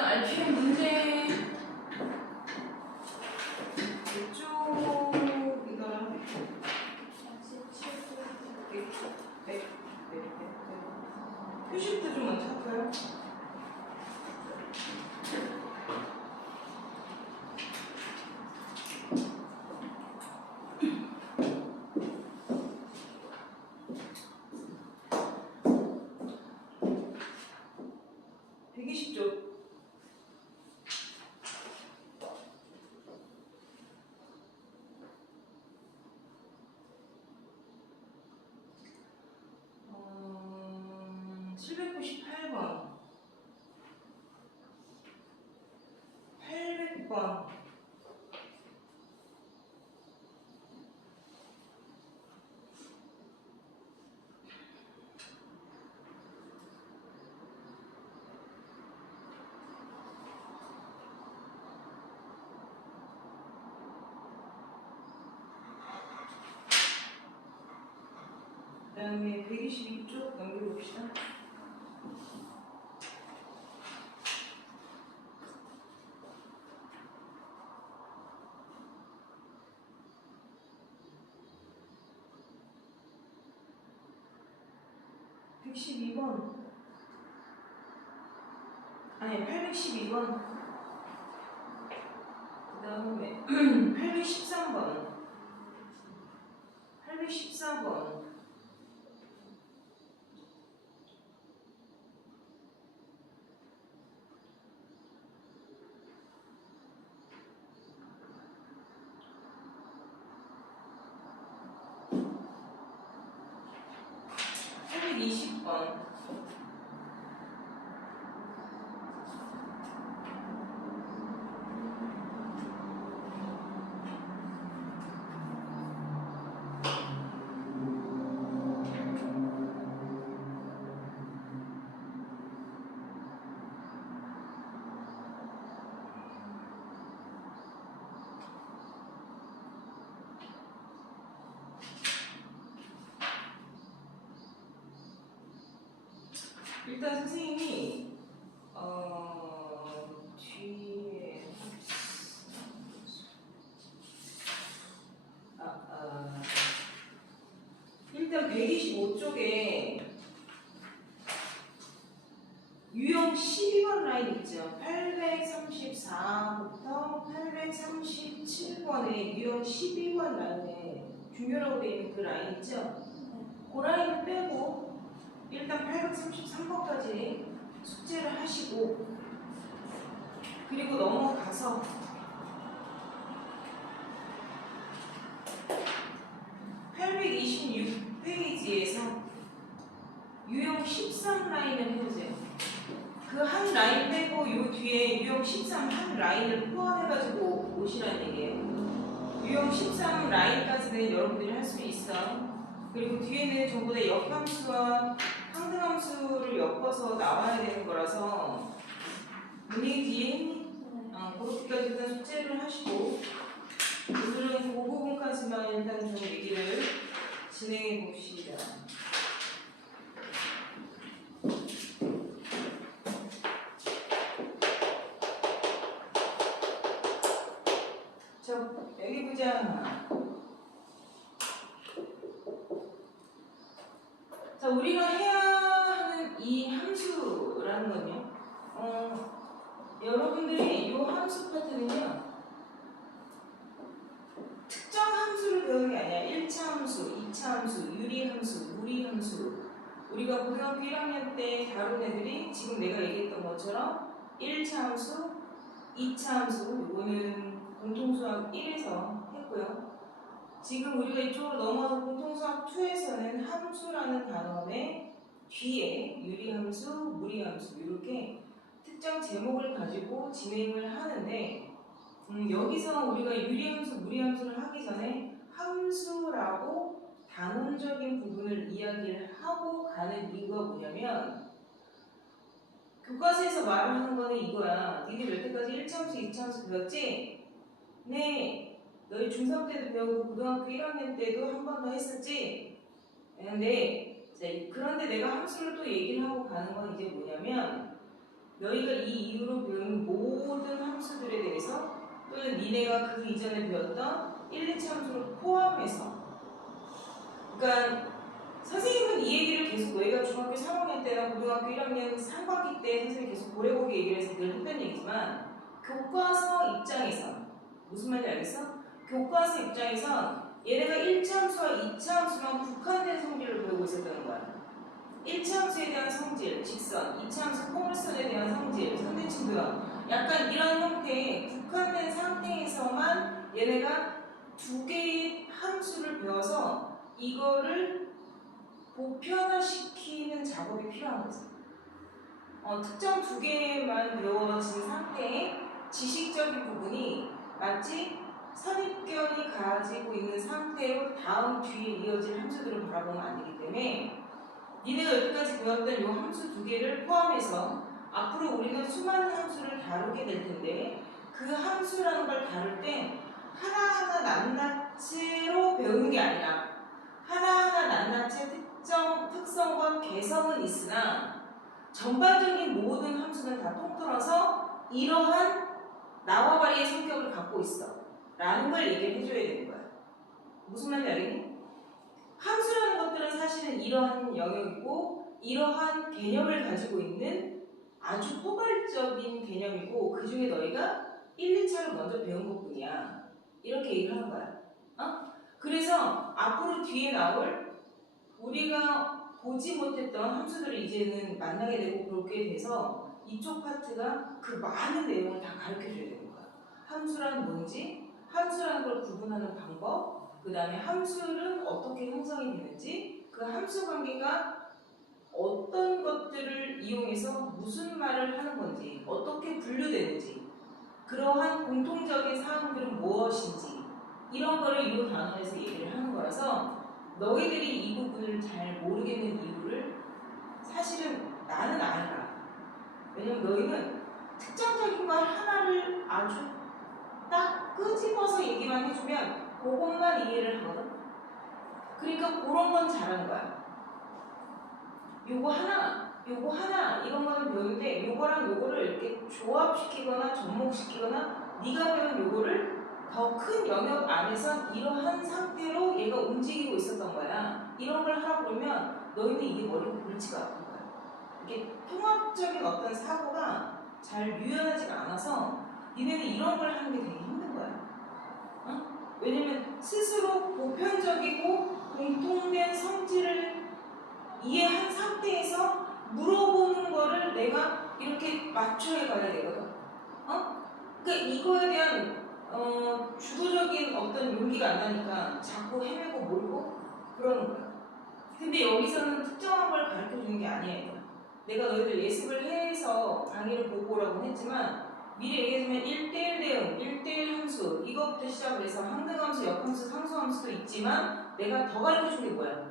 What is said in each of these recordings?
일단 RPM 문제 이쪽이더라. 100. 표시부터 좀 먼저 할까요? 그 다음에 122쪽 넘겨봅시다. 아니 812번. 그 다음에 813번. 814번. 820번. 일단 선생님이 뒤에 일단 125쪽에 유형 12번 라인 있죠. 834부터 837번에 유형 12번 라인에 중요라고 되어 있는 그 라인 있죠. 그 라인을 빼고 일단 833번까지 숙제를 하시고 그리고 넘어가서 826페이지에서 유형 13 라인을 해보세요. 그 한 라인 빼고 요 뒤에 유형 13 한 라인을 포함해가지고 오시라는 얘기예요. 유형 13 라인까지는 여러분들이 할 수 있어. 그리고 뒤에는 전부 다 역함수와 항등함수를 엮어서 나와야 되는 거라서 문제기 뒤에 그렇게까지 일단 숙제를 하시고 오늘은 그 부분까지만 일단 좀 얘기를 진행해 봅시다. 자, 여기 보자. 자, 우리가 해야 하는 이 함수라는 건요. 여러분들이 이 함수 파트는요. 특정 함수를 배우는 게 아니라 1차 함수, 2차 함수, 유리함수, 무리함수. 우리가 고등학교 1학년 때 다룬 애들이 지금 내가 얘기했던 것처럼 1차 함수, 2차 함수, 이거는 공통수학 1에서 했고요. 지금 우리가 이쪽으로 넘어와서 공통수학 2에서는 함수라는 단원의 뒤에 유리함수, 무리함수 이렇게 특정 제목을 가지고 진행을 하는데 여기서 우리가 유리함수, 무리함수를 하기 전에 함수라고 단원적인 부분을 이야기를 하고 가는 이유가 뭐냐면 교과서에서 말을 하는 거는 이거야. 니네 여태까지 1차함수, 2차함수 배웠지? 네. 너희 중3 때도 배우고 고등학교 1학년 때도 한 번 더 했었지? 네. 그런데 내가 함수를 또 얘기를 하고 가는 건 이제 뭐냐면 너희가 이 이후로 배운 모든 함수들에 대해서 또는 니네가 그 이전에 배웠던 1, 2차 함수를 포함해서 그러니까 선생님은 이 얘기를 계속 너희가 중학교 3학년 때나 고등학교 1학년 상반기 때 선생님이 계속 고래고기 얘기를 해서 늘 했던 얘기지만 교과서 입장에선 무슨 말인지 알겠어? 교과서 입장에선 얘네가 1차 함수와 2차 함수만 국한된 성질을 배우고 있었다는 거야. 1차 함수에 대한 성질, 직선, 2차 함수 포물선에 대한 성질, 선대칭 도형 약간 이런 형태의 국한된 상태에서만 얘네가 두 개의 함수를 배워서 이거를 보편화시키는 작업이 필요한 거지. 특정 두 개만 배워진 상태의 지식적인 부분이 마치 선입견이 가지고 있는 상태로 다음 뒤에 이어질 함수들을 바라보면 안 되기 때문에 니네가 여기까지 배웠던 이 함수 두 개를 포함해서 앞으로 우리는 수많은 함수를 다루게 될 텐데 그 함수라는 걸 다룰 때 하나하나 낱낱이로 배우는 게 아니라 하나하나 낱낱이 특성과 개성은 있으나 전반적인 모든 함수는 다 통틀어서 이러한 나와바리의 성격을 갖고 있어 라는 걸 얘기를 해줘야 되는 거야. 무슨 말인지 알겠니? 함수라는 것들은 사실은 이러한 영역이고 이러한 개념을 가지고 있는 아주 포괄적인 개념이고 그 중에 너희가 1, 2차를 먼저 배운 것뿐이야. 이렇게 얘기를 하는 거야. 그래서 앞으로 뒤에 나올 우리가 보지 못했던 함수들을 이제는 만나게 되고 그렇게 돼서 이쪽 파트가 그 많은 내용을 다 가르쳐줘야 되는 거야. 함수란 뭔지, 함수라는 걸 구분하는 방법, 그 다음에 함수는 어떻게 형성이 되는지, 그 함수 관계가 어떤 것들을 이용해서 무슨 말을 하는 건지, 어떻게 분류되는지, 그러한 공통적인 사항들은 무엇인지 이런 거를 이 단원에서 얘기를 하는 거라서 너희들이 이 부분을 잘 모르겠는 이유를 사실은 나는 알아. 왜냐면 너희는 특정적인 걸 하나를 아주 딱 끄집어서 얘기만 해주면 그것만 이해를 하거든. 그러니까 그런 건 잘하는 거야. 요거 하나 이런 거는 배우는데 요거랑 요거를 이렇게 조합시키거나 접목시키거나 네가 배운 요거를 더 큰 영역 안에서 이러한 상태로 얘가 움직이고 있었던 거야. 이런 걸 하라고 그러면 너희는 이게 머리가 골치가 아픈 거야. 이게 통합적인 어떤 사고가 잘 유연하지가 않아서 니네는 이런 걸 하는 게 되게 힘든 거야. 왜냐면 스스로 보편적이고 공통된 성질을 이해한 상태에서 물어보는 거를 내가 이렇게 맞춰야 가야 되거든. 그러니까 이거에 대한 주도적인 어떤 용기가 안 나니까 자꾸 헤매고 몰고 그러는 거야. 근데 여기서는 특정한 걸 가르쳐 주는 게 아니에요. 내가 너희들 예습을 해서 강의를 보고 오라고 했지만 미리 얘기해주면 1대1 대응, 1대1 함수 이것부터 시작을 해서 항등함수, 역함수, 상수함수도 있지만 내가 더 가르쳐 준 게 뭐야?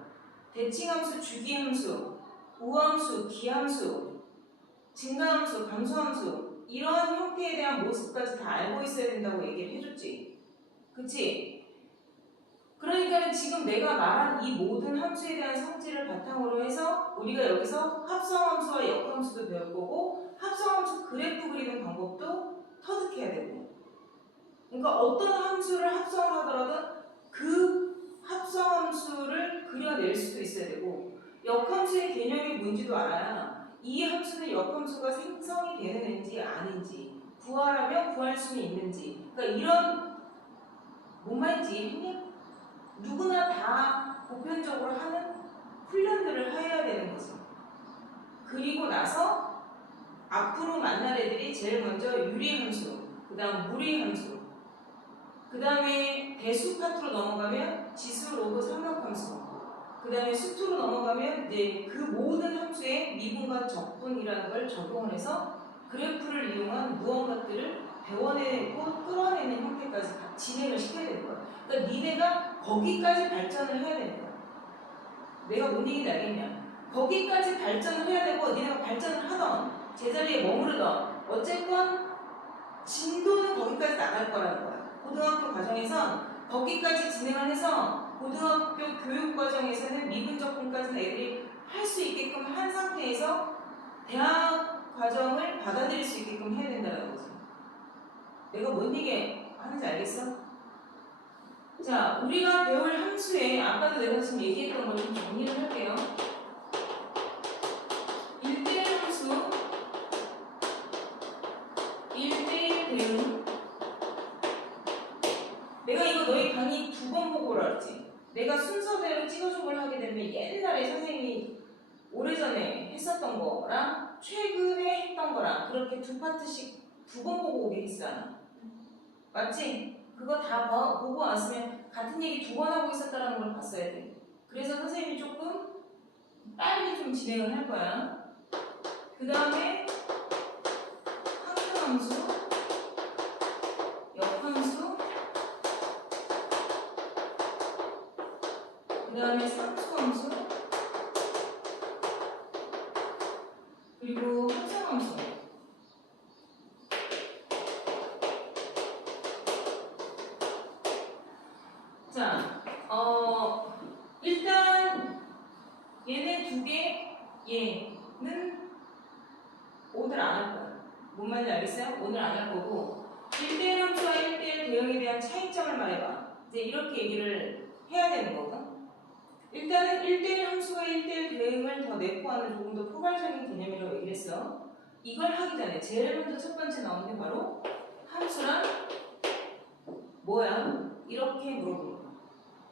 대칭함수, 주기함수, 우함수, 기함수, 증가함수, 감소함수 이러한 형태에 대한 모습까지 다 알고 있어야 된다고 얘기를 해줬지. 그치? 그러니까 지금 내가 말한 이 모든 함수에 대한 성질을 바탕으로 해서 우리가 여기서 합성함수와 역함수도 배울 거고 합성함수 그래프 그리는 방법도 터득해야 되고 그러니까 어떤 함수를 합성을 하더라도 그 합성함수를 그려낼 수도 있어야 되고 역함수의 개념이 뭔지도 알아야 이 함수는 역함수가 생성이 되는 애인지 아닌지 구하라면 구할 수는 있는지 그러니까 이런 뭔 말인지 했니? 누구나 다 보편적으로 하는 훈련들을 해야 되는 거죠. 그리고 나서 앞으로 만날 애들이 제일 먼저 유리함수, 그 다음 무리함수, 그 다음에 대수 파트로 넘어가면 지수, 로그, 삼각함수, 그 다음에 수투로 넘어가면 이제 그 모든 함수에 미분과 적분이라는 걸 적용을 해서 그래프를 이용한 무언가들을 배워내고 끌어내는 형태까지 진행을 시켜야 되는 거야. 그러니까 니네가 거기까지 발전을 해야 되는 거야. 내가 뭔 얘기인지 알겠냐? 거기까지 발전을 해야 되고 니네가 발전을 하던 제자리에 머무르던 어쨌건 진도는 거기까지 나갈 거라는 거야. 고등학교 과정에선 거기까지 진행을 해서 고등학교 교육 과정에서는 미분 적분까지는 애들이 할 수 있게끔 한 상태에서 대학 과정을 받아들일 수 있게끔 해야 된다는 거지. 내가 뭔 얘기 하는지 알겠어? 자, 우리가 배울 함수에 아까도 내가 지금 얘기했던 걸 좀 정리를 할게요. 1대1 함수, 1대1 대응. 내가 이거 너희 강의 2번 보고 그랬지. 내가 순서대로 찍어주고 하게 되면 옛날에 선생님이 오래전에 했었던 거랑 최근에 했던 거랑 그렇게 두 파트씩 2번 보고 오게 했잖아. 맞지? 그거 다 보고 왔으면 같은 얘기 2번 하고 있었다는 걸 봤어야 돼. 그래서 선생님이 조금 빨리 좀 진행을 할 거야. 그 다음에 항등함수, 역함수, 그 다음에 상수함수, 그리고 합성함수. 자, 일단 얘네 두 개, 얘는 오늘 안 할 거야. 뭔 말인지 알겠어요? 오늘 안 할 거고 1대1 함수와 1대1 대응에 대한 차이점을 말해봐. 이제 이렇게 얘기를 해야 되는 거거든. 일단은 1대1 함수와 1대1 대응을 더 내포하는 조금 더 포괄적인 개념이라고 얘기를 했어. 이걸 하기 전에 제일 먼저 첫 번째 나오는 게 바로 함수란 뭐야? 이렇게 물어보는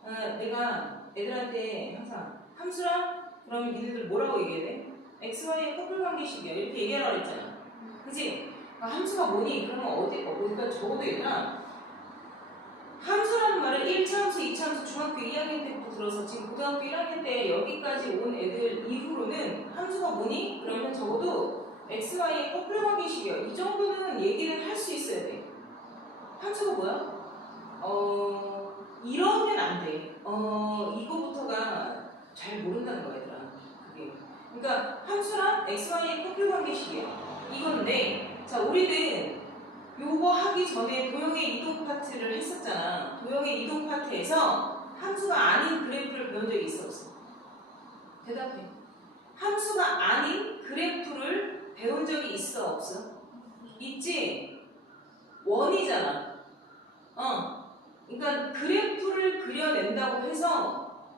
거야. 내가 애들한테 항상 함수란 그러면 니네들 뭐라고 얘기해야 돼? x, y의 커플 관계식이야. 이렇게 얘기하라고 했잖아. 그치? 함수가 뭐니? 그러면 그러니까 적어도 얘들아 함수라는 말을 1차 함수, 2차 함수 중학교 2학년 때부터 들어서 지금 고등학교 1학년 때 여기까지 온 애들 이후로는 함수가 뭐니? 그러면 적어도 x, y의 커플 관계식이야. 이 정도는 얘기를 할 수 있어야 돼. 함수가 뭐야? 이러면 안 돼. 이거부터가 잘 모른다는 거야, 얘들아. 그게. 그러니까 함수란 x, y의 커플 관계식이야. 이건데, 자, 우리는 요거 하기 전에 도형의 이동 파트를 했었잖아. 도형의 이동 파트에서 함수가 아닌 그래프를 배운 적이 있어 없어? 대답해. 함수가 아닌 그래프를 배운 적이 있어 없어? 있지? 원이잖아. 그러니까 그래프를 그려낸다고 해서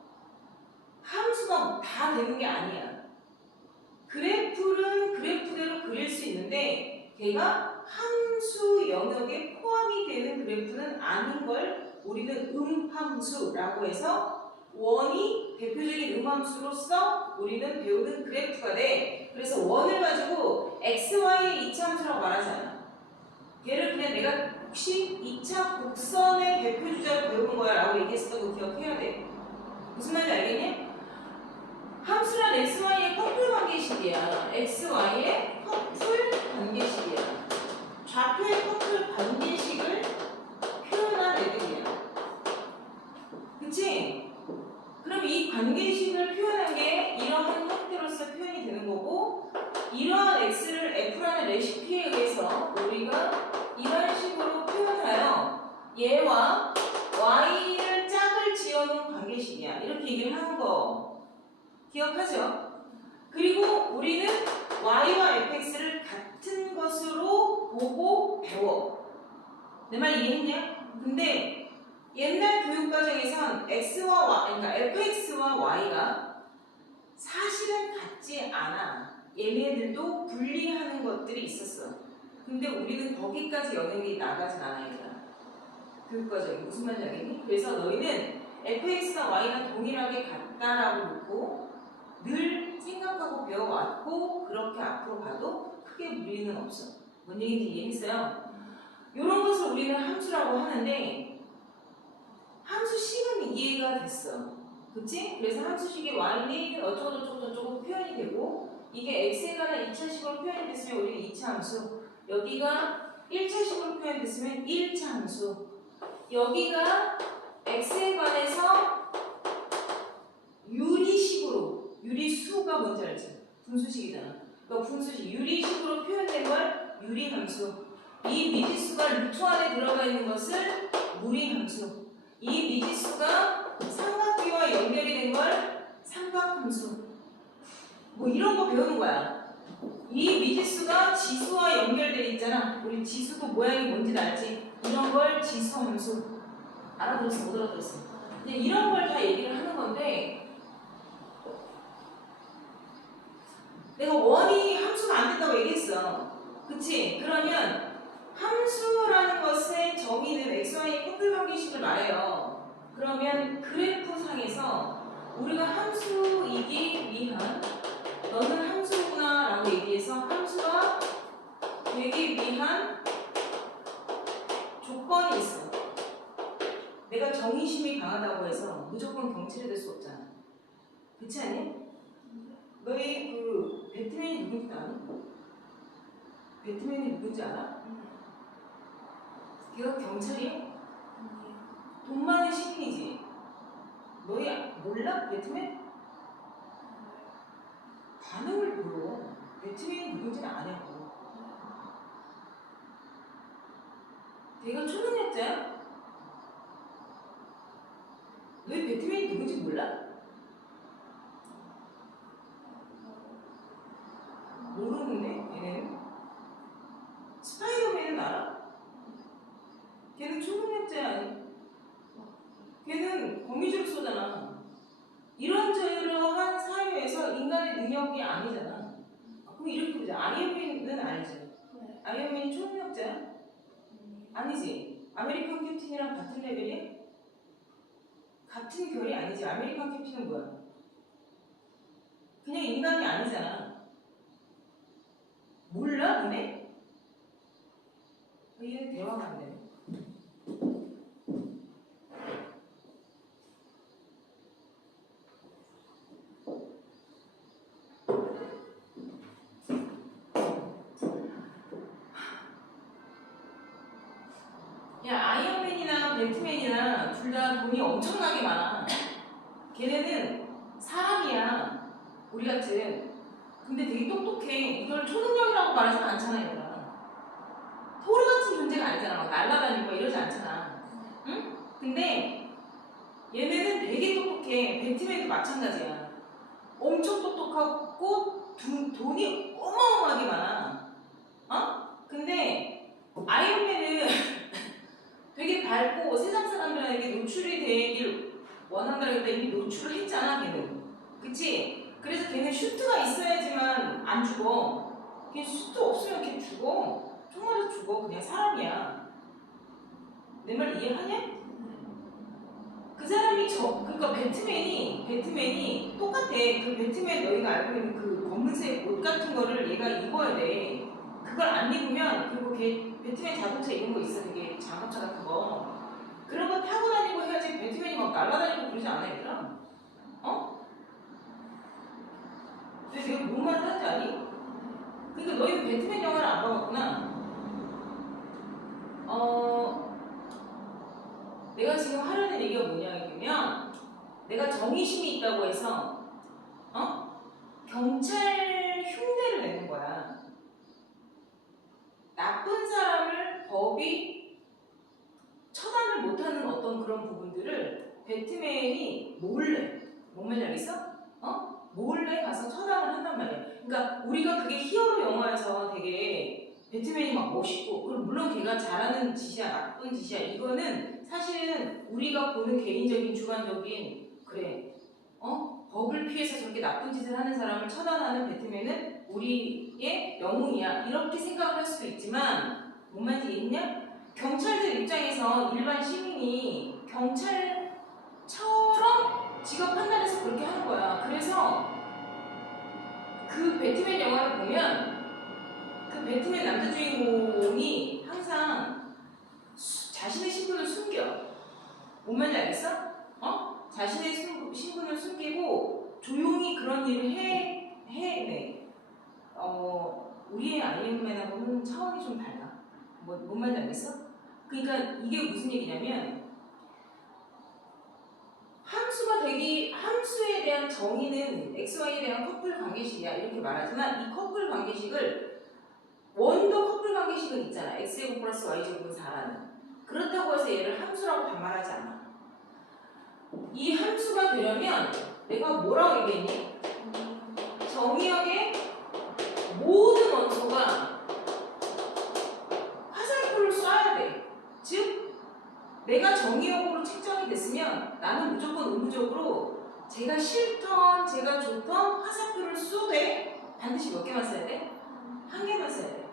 함수가 다 되는 게 아니야. 그래프는 그래프대로 그릴 수 있는데 걔가 함수 영역에 포함이 되는 그래프는 아닌 걸 우리는 음함수라고 해서 원이 대표적인 음함수로서 우리는 배우는 그래프가 돼. 그래서 원을 가지고 x, y의 2차 함수라고 말하지 않아. 걔를 그냥 내가 혹시 2차 곡선의 대표주자로 배우는 거야 라고 얘기했었던 거 기억해야 돼. 무슨 말인지 알겠니? 함수란 x, y의 커플 관계식이야. x, y의 커플 관계식이야. 좌표의 커플 관계식을 표현한 애들이야. 그치? 그럼 이 관계식을 표현한 게 이러한 형태로서 표현이 되는 거고 이러한 x를 f라는 레시피에 의해서 우리가 이런 식으로 표현하여 얘와 y를 짝을 지어놓은 관계식이야. 이렇게 얘기를 하는 거 기억하죠? 그리고 우리는 y와 fx를 같은 것으로 보고 배워. 내 말 이해했냐? 근데 옛날 교육과정에선 x와 y, 그러니까 fx와 y가 사실은 같지 않아. 얘네들도 분리하는 것들이 있었어. 근데 우리는 거기까지 영역이 나가진 않아, 얘들아. 교육과정이 무슨 말인지 알겠니? 그래서 너희는 fx나 y나 동일하게 같다라고 놓고 늘 생각하고 배워왔고 그렇게 앞으로 가도 크게 무리는 없어. 뭔 얘기인지 이해했어요? 이런 것을 우리는 함수라고 하는데 함수식은 이해가 됐어. 그치? 그래서 함수식의 y는 어쩌고저쩌고 표현이 되고 이게 x에 관한 2차식으로 표현이 됐으면 우리는 2차 함수, 여기가 1차식으로 표현됐으면 1차 함수, 여기가 x에 관해서 유리식으로, 유리수가 뭔지 알지? 분수식이잖아. 그러니까 분수식, 유리식으로 표현된 걸 유리함수. 이 미지수가 루트 안에 들어가 있는 것을 무리함수. 이 미지수가 삼각비와 연결이 된 걸 삼각함수. 뭐 이런 거 배우는 거야. 이 미지수가 지수와 연결되어 있잖아. 우리 지수도 모양이 뭔지 알지? 이런 걸 지수 함수. 알아들었어? 못 알아들었어? 이제 이런 걸 다 얘기를 하는 건데, 내가 원이 함수가 안 된다고 얘기했어. 그치? 그러면 함수라는 것의 정의는 xy의 커플 관계식을 말해요. 그러면 그래프 상에서 우리가 함수이기 위한, 너는 함수구나 라고 얘기해서 함수가 되기 위한 조건이 있어. 내가 정의심이 강하다고 해서 무조건 경찰이 될 수 없잖아. 그렇지 않니? 너희 그 배트맨이 누군지 알아? 배트맨이 누군지 알아? 걔가 경찰이야? 돈 많은 시민이지. 너희 몰라? 배트맨? 반응을 보여. 배트맨이 누군지는 아냐고. 걔가 초능력자야? 너희 배트맨이 누군지 몰라? 모르는데? 얘네는? 스파이더맨은 알아? 걔는 초능력자야 아니? 걔는 거미줄 쏘잖아. 이런저런 사회에서 인간의 능력이 아니잖아. 그럼 이렇게 보자. 아이언맨은 알지? 아이언맨이 초능력자야? 아니지. 아메리칸 캡틴이랑 같은 레벨이야? 같은 결이 아니지. 아메리칸 캡틴은 뭐야? 그냥 인간이 아니잖아. 몰라? 너네? 얘는 대화가 안 되네. 야, 아이언맨이나 배트맨이나 둘 다 돈이 엄청나게 많아. 걔네는 사람이야. 우리 같은. 근데 되게 똑똑해. 이걸 초능력이라고 말하지는 않잖아, 얘들아. 토르 같은 존재가 아니잖아. 막 날아다니고 이러지 않잖아. 응? 근데 얘네는 되게 똑똑해. 배트맨도 마찬가지야. 엄청 똑똑하고 돈이 어마어마하게 많아. 어? 근데 아이언맨은 되게 밝고 세상 사람들에게 노출이 되길 원한다고 했다. 이미 노출을 했잖아, 걔는. 그치? 그래서 걔는 슈트가 있어야지만 안 죽어. 걔 슈트 없으면 걔 죽어. 총 맞아 죽어. 그냥 사람이야. 내 말 이해하냐? 그 사람이 그러니까 배트맨이 똑같아. 그 배트맨 너희가 알고 있는 그 검은색 옷 같은 거를 얘가 입어야 돼. 그걸 안 입으면, 그리고 배트맨 자동차 이런 거 있어. 되게 장갑차 같은 거. 그런 거 타고 다니고 해야지. 배트맨이 막 날아다니고 그러지 않아, 얘들아? 어? 근데 내가 뭔 말을 하는지 아니? 그러니까 너희는 배트맨 영화를 안 봐봤구나. 내가 지금 하려는 얘기가 뭐냐면, 내가 정의심이 있다고 해서 경찰 흉내를 내는 거야. 나쁜 사람을 법이 처단을 못하는 어떤 그런 부분들을 배트맨이 몰래, 뭔 말인지 알겠어? 몰래 가서 처단을 한단 말이야. 그러니까 우리가 그게 히어로 영화에서 되게 배트맨이 막 멋있고, 그리고 물론 걔가 잘하는 짓이야, 나쁜 짓이야. 이거는 사실은 우리가 보는 개인적인 주관적인, 그래, 법을 피해서 저렇게 나쁜 짓을 하는 사람을 처단하는 배트맨은 우리의 영웅이야. 이렇게 생각을 할 수도 있지만, 뭔 말인지 이해했냐? 경찰들 입장에서 일반 시민이 경찰처럼 직업 판단해서 그렇게 하는 거야. 그래서 그 배트맨 영화를 보면 그 배트맨 남자 주인공이 항상 자신의 신분을 숨겨. 뭔 말인지 알겠어? 자신의 신분을 숨기고 조용히 그런 일을 해내. 우리의 아이언맨하고는 차원이 좀 달라. 뭔 말인지 알겠어? 그러니까 이게 무슨 얘기냐면, 함수에 대한 정의는 xy에 대한 커플 관계식이야 이렇게 말하지만, 이 커플 관계식을 원도 커플 관계식은 있잖아. x제곱 플러스 y제곱은 4라는. 그렇다고 해서 얘를 함수라고 반말하지 않아. 이 함수가 되려면 내가 뭐라고 얘기했니? 정의역의 모든 대표적으로 제가 싫던, 제가 좋던 화살표를 쏘되 반드시 몇 개만 써야 돼? 한 개만 써야 돼.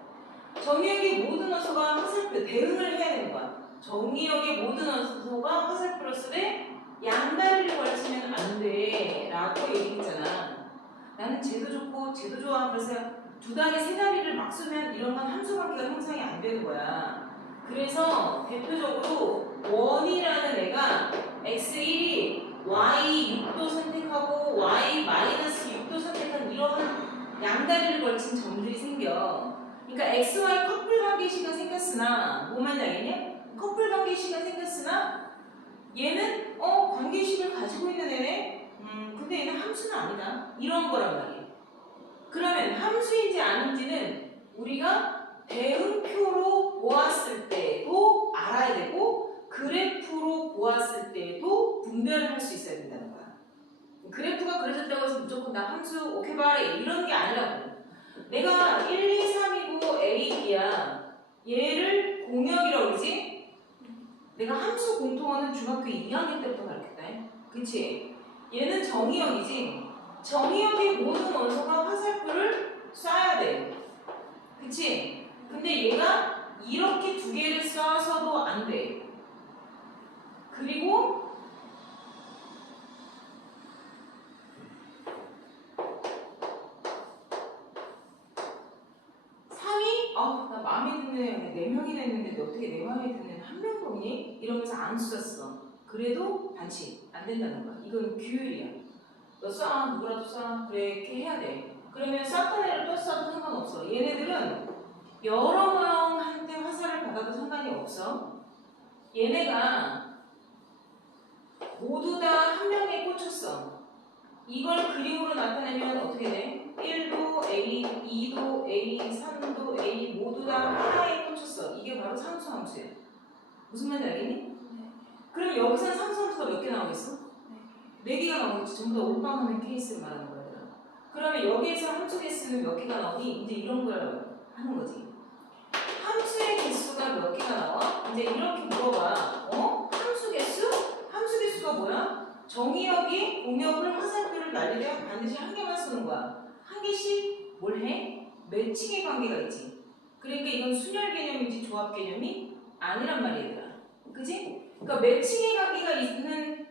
정의역의 모든 원소가 화살표 대응을 해야 되는 거야. 정의역의 모든 원소가 화살표를 쓰되 양다리를 걸치면 안 돼 라고 얘기했잖아. 나는 쟤도 좋고 쟤도 좋아. 그래서 두 다리 세 다리를 막 쓰면 이런 건 함수 관계가 형성이 안 되는 거야. 그래서 대표적으로 원이라는 애가 x1이 y 6도 선택하고 y 마이너스 6도 선택한 이러한 양다리를 걸친 점들이 생겨. 그러니까 XY 커플 관계식은 생겼으나 뭐만 알겠냐? 커플 관계식은 생겼으나 얘는 관계식을 가지고 있는 애네? 근데 얘는 함수는 아니다. 이런 거란 말이야. 그러면 함수인지 아닌지는 우리가 대응표로 보았을 때도 알아야 되고 그래프로 보았을 때도 분별을 할 수 있어야 된다는 거야. 그래프가 그려졌다고 해서 무조건 나 함수 오케이 바래 이런 게 아니라고. 내가 1, 2, 3이고 A, B야. 얘를 공역이라고 그러지? 내가 함수 공통어는 중학교 2학년 때부터 가르쳤다. 그치? 얘는 정의역이지? 정의역의 모든 원소가 화살표를 쏴야 돼. 그치? 근데 얘가 이렇게 두 개를 쏴서도 안 돼. 그리고 나 마음에 드는 애 4명이나 있는데 어떻게 내 마음에 드는 애는 한 명도 없니? 이러면서 안 쐈어. 그래도 반칙 안 된다는 거야. 이건 규율이야. 너 쏴, 누구라도 쏴. 그래, 이렇게 해야 돼. 그러면 쐈던 애를 또 쏴도 상관없어. 얘네들은 여러 명한테 화살을 받아도 상관이 없어. 얘네가 모두 다 한 명에 꽂혔어. 이걸 그림으로 나타내면 어떻게 돼? 1도 A, 2도 A, 3도 A 모두 다 하나에 꽂혔어. 이게 바로 상수함수야. 무슨 말인지 알겠니? 네. 그럼 여기서는 상수함수가 몇 개 나오겠어? 네 개가 나오겠지. 전부 다 올방하는 케이스를 말하는 거야. 그러면 여기에서 함수 개수는 몇 개가 나오니? 이제 이런 걸 하는 거지. 함수의 개수가 몇 개가 나와? 이제 이렇게 물어봐. 함수 개수? 함수 개수가 뭐야? 정의역이 공역을 화살표를 날리려 반드시 한 개만 쓰는 거야. 한 개씩 뭘 해? 매칭의 관계가 있지. 그러니까 이건 순열 개념이지 조합 개념이 아니란 말이야, 얘들아. 그지? 그러니까 매칭의 관계가 있는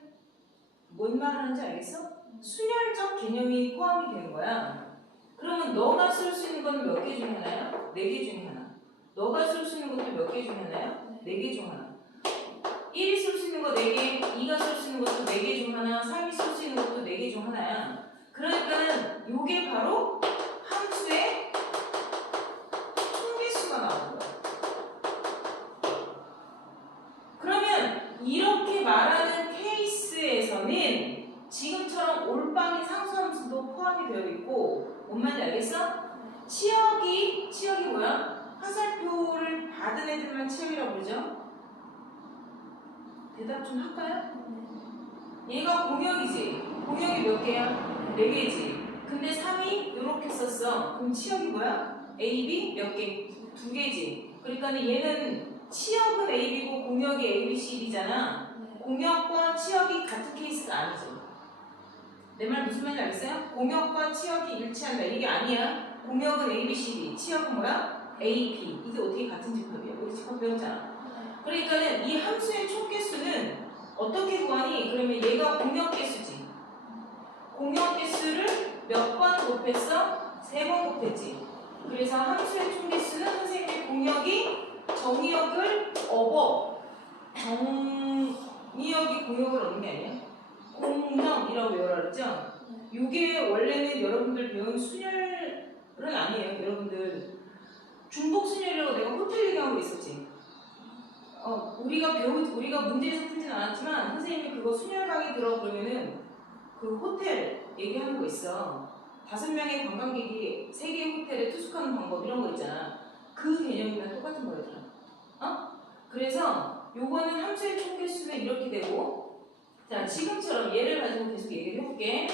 뭔 말을 하는지 알겠어? 순열적 개념이 포함이 되는 거야. 그러면 너가 쓸 수 있는 건 몇 개 중에 하나야? 4개 중에 하나. 너가 쓸 수 있는 것도 몇 개 중에 하나야? 4개 중 하나. 1이 쓸 수 있는 거 4개, 2가 쓸 수 있는 것도 4개 중 하나, 3이 쓸 수 있는 것도 4개 중 하나야. 그러니까는 요게 바로 함수의 총개수가 나오는 거야. 그러면 이렇게 말하는 케이스에서는 지금처럼 올방인 상수함수도 포함이 되어 있고 뭔 말인지 알겠어? 치역이 뭐야? 화살표를 받은 애들만 치역이라고 그러죠? 대답 좀 할까요? 얘가 공역이지. 공역이 몇 개야? 4개지. 근데 3이 이렇게 썼어. 그럼 치역이 뭐야? A, B 몇 개? 2개지. 그러니까 얘는 치역은 A, B고 공역이 A, B, C, D잖아. 공역과 치역이 같은 케이스가 아니죠. 내 말 무슨 말인지 알겠어요? 공역과 치역이 일치한다. 이게 아니야. 공역은 A, B, C, D. 치역은 뭐야? A, B. 이게 어떻게 같은 집합이야? 우리 집합 배웠잖아. 그러니까는 이 함수의 총개수는 어떻게 구하니? 그러면 얘가 공역 개수지. 공역 개수를 몇 번 곱했어? 3번 곱했지. 그래서 함수의 총개수는 선생님의 공역이 정의역을 정의역이 공역을 얻는 게 아니야? 공역이라고 외워라 그랬죠? 이게 원래는 여러분들 배운 순열은 아니에요. 여러분들 중복 순열이라고 내가 호텔 얘기하고 있었지. 우리가 문제에서 풀진 않았지만 선생님이 그거 순열 강의 들어 그러면은 그 호텔 얘기하는 거 있어. 5명의 관광객이 3개의 호텔에 투숙하는 방법 이런 거 있잖아. 그 개념이랑 똑같은 거예요. 그래서 요거는 함수의 총개수는 이렇게 되고, 자 지금처럼 얘를 가지고 계속 얘기를 해볼게.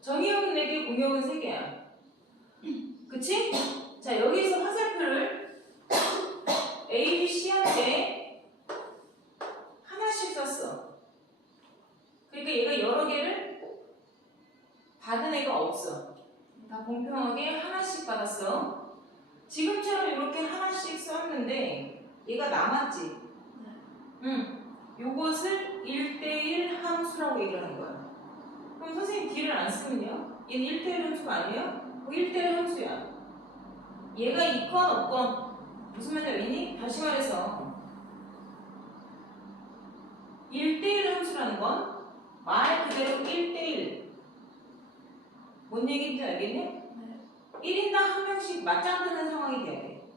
정의역은 4개, 공역은 3개야. 그치? 자 여기서 화살표를 A, 다 공평하게 하나씩 받았어. 지금처럼 이렇게 하나씩 썼는데 얘가 남았지? 응. 요것을 1대1 함수라고 얘기하는 거야. 그럼 선생님 D를 안 쓰면요? 얘는 1대1 함수가 아니에요? 1대1 함수야. 얘가 있건 없건 무슨 말인지 알겠니? 다시 말해서 1대1 함수라는 건 말 그대로 1대1. 뭔 얘기인지 알겠니? 1인당 한 명씩 맞짱 뜨는 상황이 돼야 돼.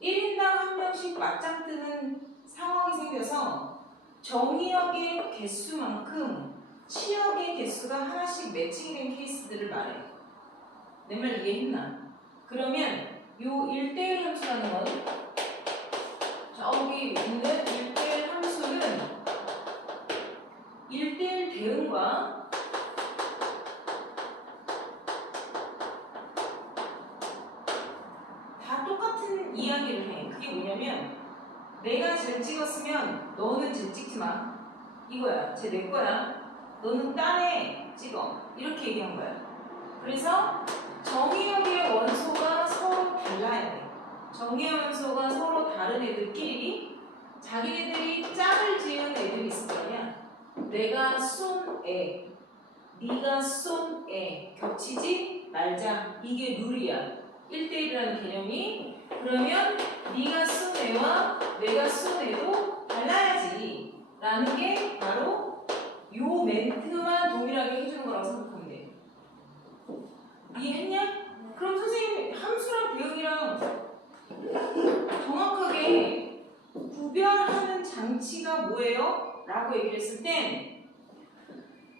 1인당 한 명씩 맞짱 뜨는 상황이 생겨서 정의역의 개수만큼 치역의 개수가 하나씩 매칭이 된 케이스들을 말해. 내 말 이해했나? 그러면 요 1대1 함수라는 건 저기 있는 1대1 함수는 1대1 대응과 다 똑같은 이야기를 해. 그게 뭐냐면 내가 쟤 찍었으면 너는 쟤 찍지 마. 이거야. 쟤 내 거야. 너는 딴에 찍어. 이렇게 얘기한 거야. 그래서 정의역의 원소가 서로 달라야 돼. 정의역 원소가 서로 다른 애들끼리 자기네들이 짝을 지은 애들이 있을 거 아니야. 내가 쏜 애, 네가 쏜 애 겹치지 말자. 이게 룰이야. 1대1이라는 개념이. 그러면 네가 쏜 애와 내가 쏜 애도 달라야지 라는 게 바로 요 멘트만 동일하게 해주는 거라고 생각하면 돼. 이해했냐? 그럼 선생님 함수랑 대응이랑 정확하게 구별하는 장치가 뭐예요? 라고 얘기를 했을 땐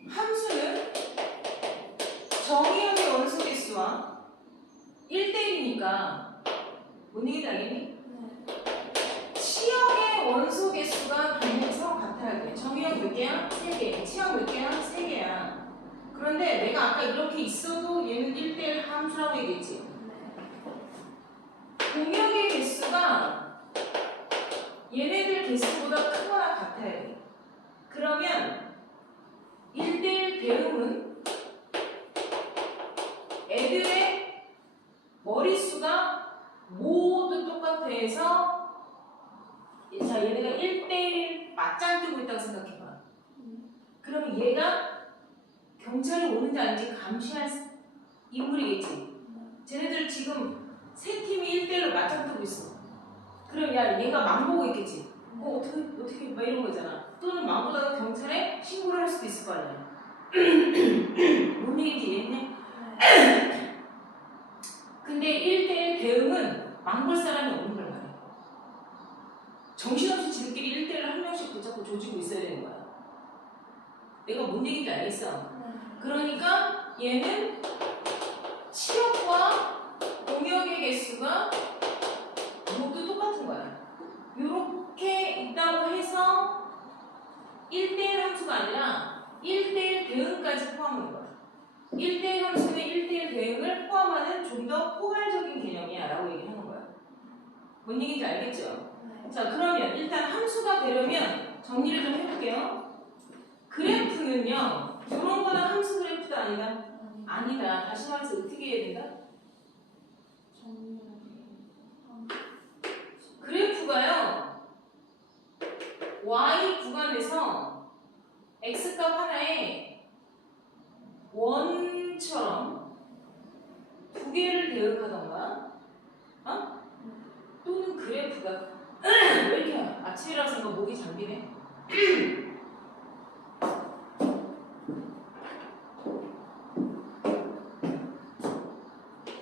함수는 정의역의 원소 개수와 1대1이니까 뭔 얘기인지 알겠니? 치역의 원소 개수가 당연히 서로 같아야 돼. 정의역 몇 개야? 3개. 치역 몇 개야? 3개야. 그런데 내가 아까 이렇게 있어도 얘는 1대1 함수라고 얘기했지. 공역의 개수가 얘네들 개수보다 크거나 같아야 돼. 그러면 1대1 대응은 애들의 머릿수가 모두 똑같아 해서 자 얘네가 1대1 맞짱 뜨고 있다고 생각해봐. 그러면 얘가 경찰이 오는지 아닌지 감시할 인물이겠지. 쟤네들 지금 세 팀이 1대1로 맞짱 뜨고 있어. 그럼 야 얘가 망보고 있겠지. 어떻게 막 이런 거잖아. 또는 망보다가 경찰에 신고를 할 수도 있을 거 아니야. 뭔 얘기인지 이해했네? 근데 1대1 대응은 망볼 사람이 없는 걸 말해. 정신없이 지들끼리 1대1을 한 명씩 붙잡고 조지고 있어야 되는 거야. 내가 뭔 얘기인지 알겠어? 그러니까 얘는 치역과 공역의 개수가 모두 똑같은 거야. 이렇게 있다고 해서 1대1 함수가 아니라 1대1 대응까지 포함하는 거야. 1대1 함수는 1대1 대응을 포함하는 좀 더 포괄적인 개념이야 라고 얘기하는 거야. 뭔 얘기인지 알겠죠? 자 그러면 일단 함수가 되려면 정리를 좀 해볼게요. 그래프는요 이런 거는 함수 그래프도 아니다. 아니다. 다시 말해서 어떻게 해야 된다? 그래프가요 y 구간에서 x값 하나에 원처럼 두 개를 대응하던가 또는 그래프가 왜 이렇게 아침이라서 그런가 목이 잠기네.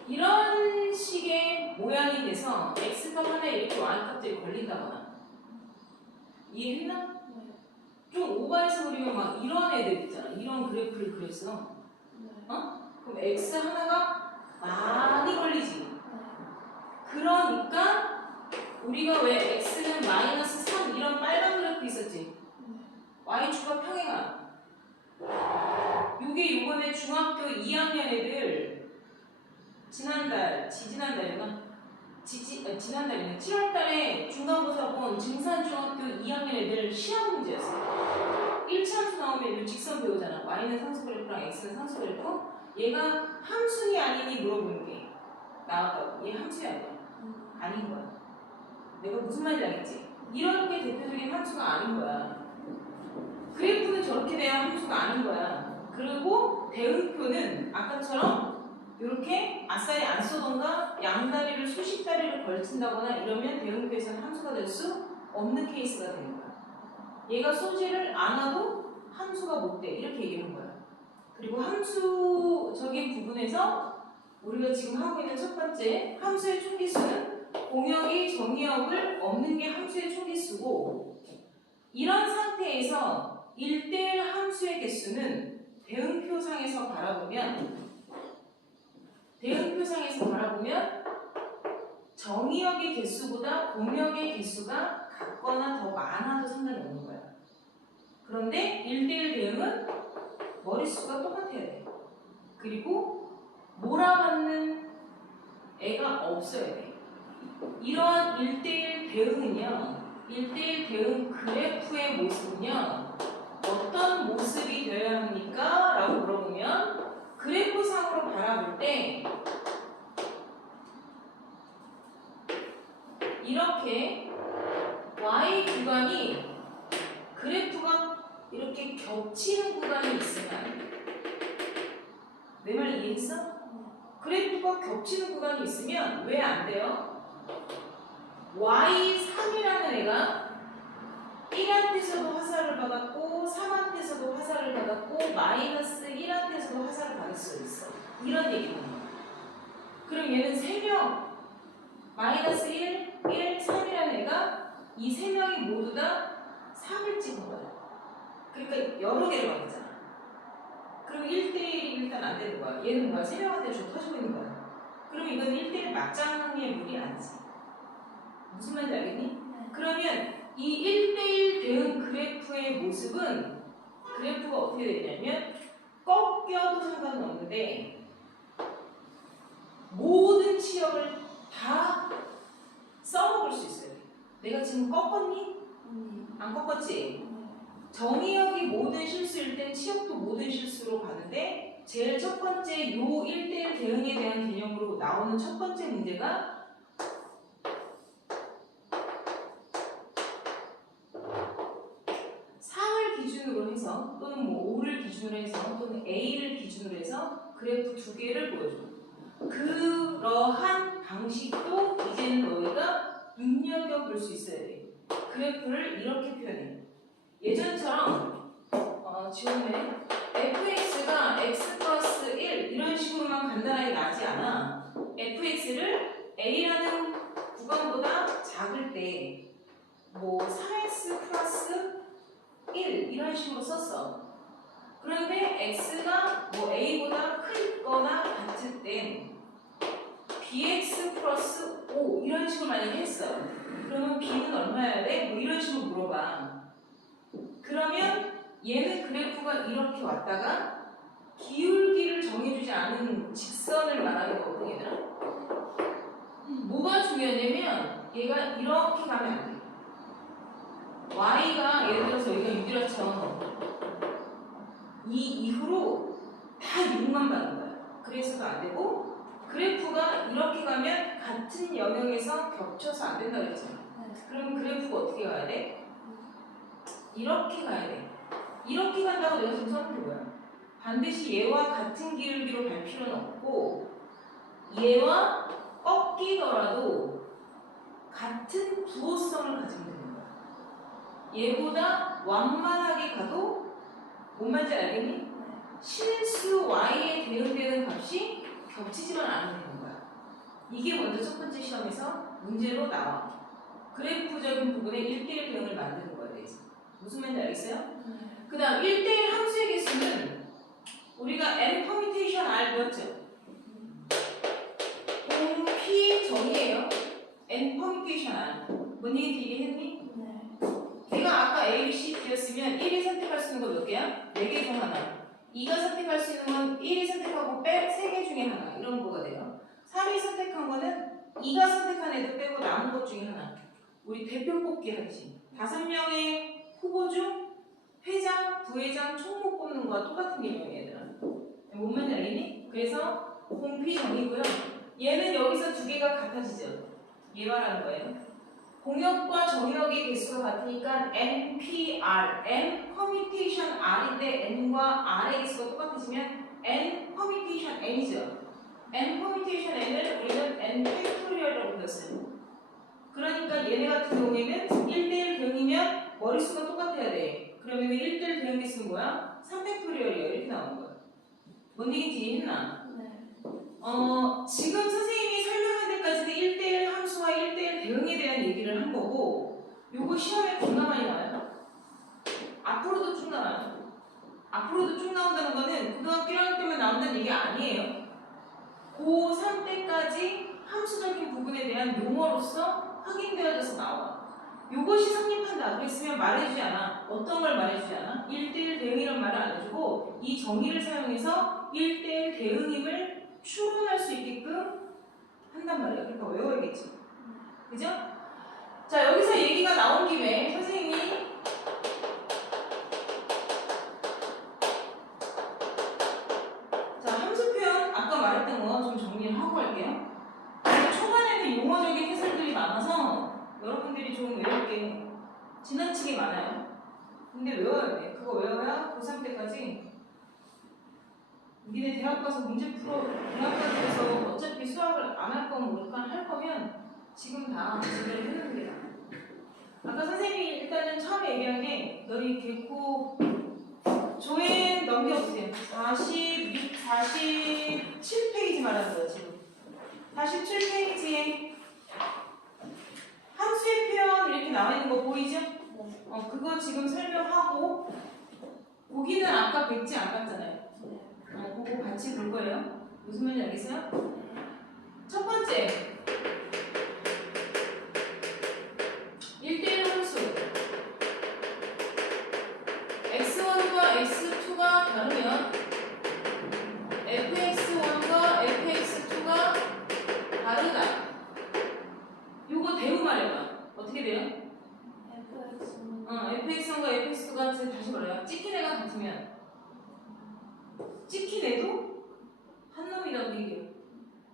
이런 식의 모양이 돼서 x값 하나에 이렇게 y값들이 걸린다거나 이해했나? 좀 오버해서 그리면 막 이런 애들 있잖아. 이런 그래프를 그렸어. 그럼 x 하나가 많이 걸리지. 그러니까 우리가 왜 x는 마이너스 3 이런 빨간 그래프 있었지? y축과 평행함. 요게 요번에 중학교 2학년 애들 지난달이나 지난달이네 7월달에 중간고사 본 증산중학교 2학년 애들 시험 문제였어. 1차함수 나오면 요 직선 배우잖아. y는 상수 그래프랑 x는 상수 그래프. 얘가 함수니 아니니 물어보는 게 나왔다고. 얘 함수야 아니야? 아닌 거야. 내가 무슨 말인지 알겠지? 이런 게 대표적인 함수가 아닌 거야. 그래프는 저렇게 돼야 함수가 아닌 거야. 그리고 대응표는 아까처럼 이렇게 아싸리 안 써던가 양다리를 수십 다리를 걸친다거나 이러면 대응표에서는 함수가 될 수 없는 케이스가 되는 거야. 얘가 소지를 안 하고 함수가 못 돼. 이렇게 얘기하는 거야. 그리고 함수적인 부분에서 우리가 지금 하고 있는 첫 번째 함수의 총기수는 공역이 정의역을 없는 게 함수의 총기수고, 이런 상태에서 1대1 함수의 개수는 대응표상에서 바라보면 정의역의 개수보다 공역의 개수가 같거나 더 많아도 상관이 없는 거야. 그런데 1대1 대응은 머릿수가 똑같아야 돼. 그리고 몰아받는 애가 없어야 돼. 이러한 1대1 대응은요, 1대1 대응 그래프의 모습은요, 어떤 모습이 되어야 합니까? 라고 물어보면 그래프상으로 바라볼 때 이렇게 y 구간이 그래프가 이렇게 겹치는 구간이 있으면, 내 말 이해했어? 그래프가 겹치는 구간이 있으면 왜 안 돼요? y3이라는 애가 1한테서도 화살을 받았고 3한테서도 화살을 받았고 마이너스 1한테서도 화살을 받을 수 있어. 이런 얘기는 거야. 그럼 얘는 3명, 마이너스 1, 1, 3이라는 애가 이 3명이 모두 다 3을 찍은 거야. 그러니까 여러 개를 받았잖아. 그럼 1대1이 일단 안 되는 거야. 얘는 뭐야? 3명한테 쭉 터지고 있는 거야. 그러면 이건 1대1 맞짱의 룰이 아니지. 무슨 말인지 알겠니? 그러면 이 1대1 대응 그래프의 모습은, 그래프가 어떻게 되냐면 꺾여도 상관은 없는데 모든 치역을 다 써먹을 수 있어요. 내가 지금 꺾었니? 안 꺾었지? 정의역이 모든 실수일 땐 치역도 모든 실수로 가는데, 제일 첫 번째 요 1대1 대응에 대한 개념으로 나오는 첫 번째 문제가 기준으로 해서, 또는 뭐 5를 기준으로 해서, 또는 A를 기준으로 해서 그래프 두 개를 보여줘. 그러한 방식도 이제는 너희가 눈여겨볼 수 있어야 돼. 그래프를 이렇게 표현해. 예전처럼 지원해 fx가 x 플러스 1 이런 식으로만 간단하게 나지 않아. fx를 a라는 구간보다 작을 때 뭐 3x 플러스 1 이런 식으로 썼어. 그런데 x가 뭐 a보다 크거나 같을 땐 bx 플러스 5 이런 식으로 만약에 했어. 그러면 b는 얼마여야 돼? 뭐 이런 식으로 물어봐. 그러면 얘는 그래프가 이렇게 왔다가 기울기를 정해주지 않은 직선을 말하는 거거든, 얘들아. 뭐가 중요하냐면 얘가 이렇게 가면 안 돼. y가 예를 들어서 여기가 6이라쳐 이 이후로 다 6만 받는 거야. 그래서도 안 되고, 그래프가 이렇게 가면 같은 영역에서 겹쳐서 안 된다 그랬잖아. 그럼 그래프가 어떻게 가야 돼? 이렇게 가야 돼. 이렇게 간다고 내가 지금 써놓은 거야. 반드시 얘와 같은 기울기로 갈 필요는 없고, 얘와 꺾이더라도 같은 부호성을 가지면 되는 거야. 얘보다 완만하게 가도 뭔 말인지 알겠니? 실수 y에 대응되는 값이 겹치지만 않으면 되는 거야. 이게 먼저 첫 번째 시험에서 문제로 나와. 그래프적인 부분에 1대1 대응을 만드는 거야. 무슨 말인지 알겠어요? 그 다음 1대1 함수의 개수는 우리가 n 퍼뮤테이션 r 배웠죠? 공피 정의예요. n 퍼뮤테이션 r. 뭔 얘기인지 이해했니? 내가 아까 A, B, C, D였으면 1이 선택할 수 있는 거 몇 개야? 4개 중 하나. 2가 선택할 수 있는 건 1이 선택하고 빼 3개 중에 하나. 이런 거가 돼요. 3이 선택한 거는 2가 선택한 애도 빼고 남은 것 중에 하나. 우리 대표 뽑기 하듯이 5명의 후보 중 회장, 부회장, 총무 뽑는 거와 똑같은 개념이에요, 얘들아. 뭔 말인지 알겠니? 그래서 공피정이고요. 얘는 여기서 두 개가 같아지죠. 얘 말하는 거예요. 공역과 정역의 개수가 같으니까 NPR, N 퍼뮤테이션 R인데 N과 R의 개수가 똑같아지면 N 퍼뮤테이션 N이죠. N 퍼뮤테이션 N을 우리는 N 팩토리얼이라고 불렀어요. 그러니까 얘네 같은 경우에는 1대1 대응이면 머릿수가 똑같아야 돼. 그러면 1대1 대응 개수는 뭐야? 3팩토리얼이야. 이렇게 나오는 거야. 뭔 얘기인지 이해했나? 네. 지금 선생님이 설명한 데까지는 1대1 함수와 1대1 대응에 대한 얘기를 한 거고, 요거 시험에 겁나 많이 나와요. 앞으로도 쭉 나와요. 앞으로도 쭉 나온다는 거는 고등학교 1학년 때만 나온다는 얘기 아니에요. 고3 때까지 함수적인 부분에 대한 용어로서 확인되어져서 나와. 요것이 성립한다 그랬으면 말해주지 않아. 어떤 걸 말해주지 않아? 1대1 대응이란 말을 안 해주고 이 정의를 사용해서 1대1 대응임을 추론할 수 있게끔 한단 말이야. 그러니까 외워야겠지. 그죠? 자, 여기서 얘기가 나온 김에 선생님이 자, 함수 표현 아까 말했던 거 좀 정리를 하고 갈게요. 초반에는 용어적인 해설들이 많아서 여러분들이 좀 외울 게 지나치게 많아요. 근데 외워야 돼. 그거 외워야 고3 때까지 니네 대학 가서 문제 풀어. 대학 가서 어차피 수학을 안 할 거면 모를까 할 거면 지금 다 제대로 해놓는 게 나아. 아까 선생님이 일단은 처음에 얘기한 게 너희 개코 조엔 넘겨보세요. 47페이지 말하는 거예요 지금. 47페이지에 함수의 표현 이렇게 나와 있는 거 보이죠? 그거 지금 설명하고 보기는 아까 백지 안 봤잖아요. 그거 같이 볼 거예요. 무슨 말인지 알겠어요? 첫 번째 1대1 함수 x1과 x2가 다르면 fx1과 fx2가 다르다. 요거 대우 말해봐. 어떻게 돼요? fx1과 fx2가 다시 말해요. 찍힌 애가 같으면 찍힌 애도 한 놈이라고 얘기해요.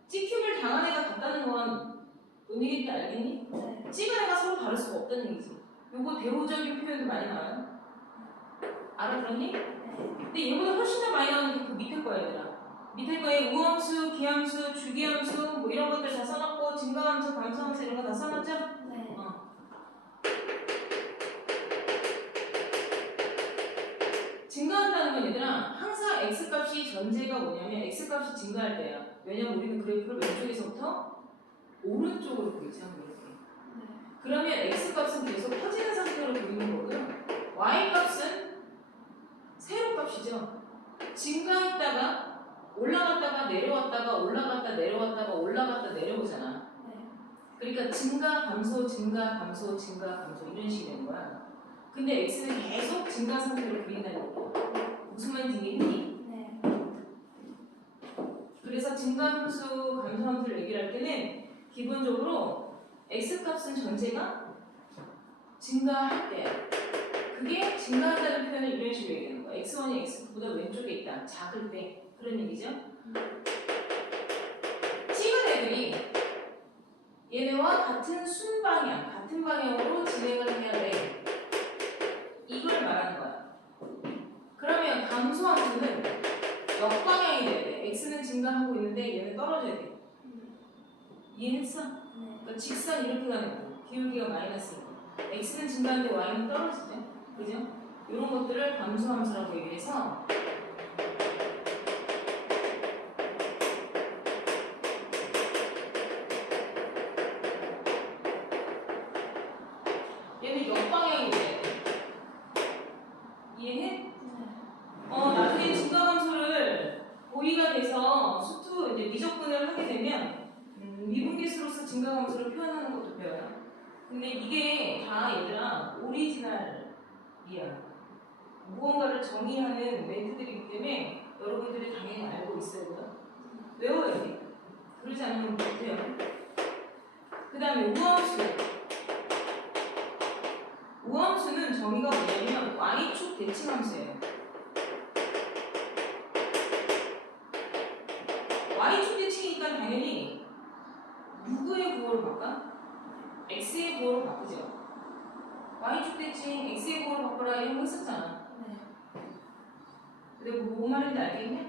찍힘을 당한 애가 같다는 건 뭔 얘기인지 알겠니? 네. 찍은 애가 서로 다를 수가 없다는 얘기지. 요거 대우적인 표현도 많이 나와요. 알아들었니? 근데 이거보다 훨씬 더 많이 나오는 게 그 밑에 거야 얘들아. 밑에 거에 우함수, 기함수, 주기함수 뭐 이런 것들 다 써놨고 증가함수, 감소함수 이런 거 다 써놨죠? 네. 증가한다는 건 얘들아 항상 x값이 전제가 뭐냐면 x값이 증가할 때야. 왜냐면 우리는 그래프를 왼쪽에서부터 오른쪽으로 그리지 않고 이렇게. 그러면 x값은 계속 커지는 상태로 그리는 거고요. y값은 세로값이죠. 증가했다가 올라갔다가 내려왔다가 올라갔다 내려왔다가 올라갔다 내려오잖아. 그러니까 증가 감소 증가 감소 증가 감소 이런 식이 되는 거야. 근데 x는 계속 증가 상태로 그린다는 거야. 무슨 말인지 이해했니? 네. 그래서 증가함수, 감소함수를 얘기할 때는 기본적으로 x값은 전체가 증가할 때 그게 증가한다는 표현을 이런 식으로 얘기하는 거야. x1이 x2보다 왼쪽에 있다. 작을 때 그런 얘기죠. 찍은 애들이 얘네와 같은 순방향, 같은 방향으로 진행을 해야 돼. 이걸 말하는 거야. 그러면 감소함수는 역방향이 돼야 돼. x는 증가하고 있는데 얘는 떨어져야 돼. 이해했어? 그러니까 직선 이렇게 가는 거. 기울기가 마이너스니까. x는 증가하는데 y는 떨어지죠. 그죠? 이런 것들을 감소함수라고 얘기를 해서 얘는 역방향이 돼야 돼. 이해해? 나중에 증가함수를 고의가 돼서 수투 이제 미적분을 하게 되면 미분계수로서 증가함수를 표현하는 것도 배워요. 근데 이게 다 얘들아 오리지널이야. 무언가를 정의하는 멘트들이기 때문에 여러분들이 당연히 알고 있어요. 외워야 돼. 그러지 않으면 못해요. 그 다음에 우함수. 우함수는 정의가 뭐냐면 y축 대칭함수예요. 당연히 누구의 부호를 바꿔? x의 부호로 바꾸죠. y축 대칭 x의 부호로 바꿔라 이런 거 했었잖아. 네. 근데 뭐 말인지 알겠냐?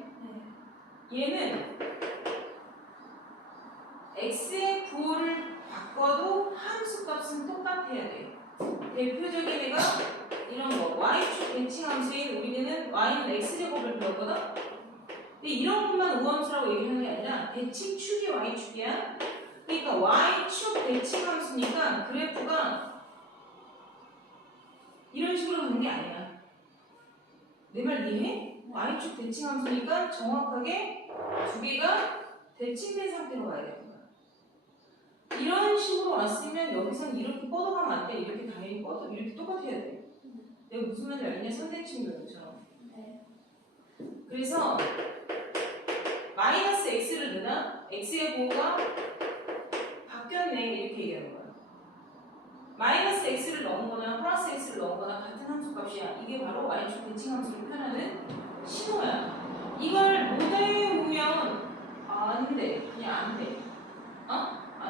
네. 얘는 x의 부호를 바꿔도 함수 값은 똑같아야 돼. 대표적인 애가 이런 거 y축 대칭 함수인 우리는 y는 x제곱을 배웠거든? 근데 이런 것만 우함수라고 얘기하는 게 아니라 대칭축이 y축이야. 그러니까 y축 대칭 함수니까 그래프가 이런 식으로 가는 게 아니야. 내 말 이해해? y축 대칭 함수니까 정확하게 두 개가 대칭된 상태로 가야 되는 거야. 이런 식으로 왔으면 여기선 이렇게 뻗어가면 안 돼. 이렇게 당연히 뻗어. 이렇게 똑같아야 돼. 내가 무슨 말인지 알겠냐? 선대칭 도형처럼. 네. 그래서 마이너스 x를 넣으나 x의 부호가 바뀌었네 이렇게 얘기하는 거야. 마이너스 x를 넣은 거나 플러스 x를 넣은 거나 같은 함수 값이야. 이게 바로 y축 대칭 함수를 표현하는 신호야. 이걸 못 외우면 안 돼. 그냥 안 돼.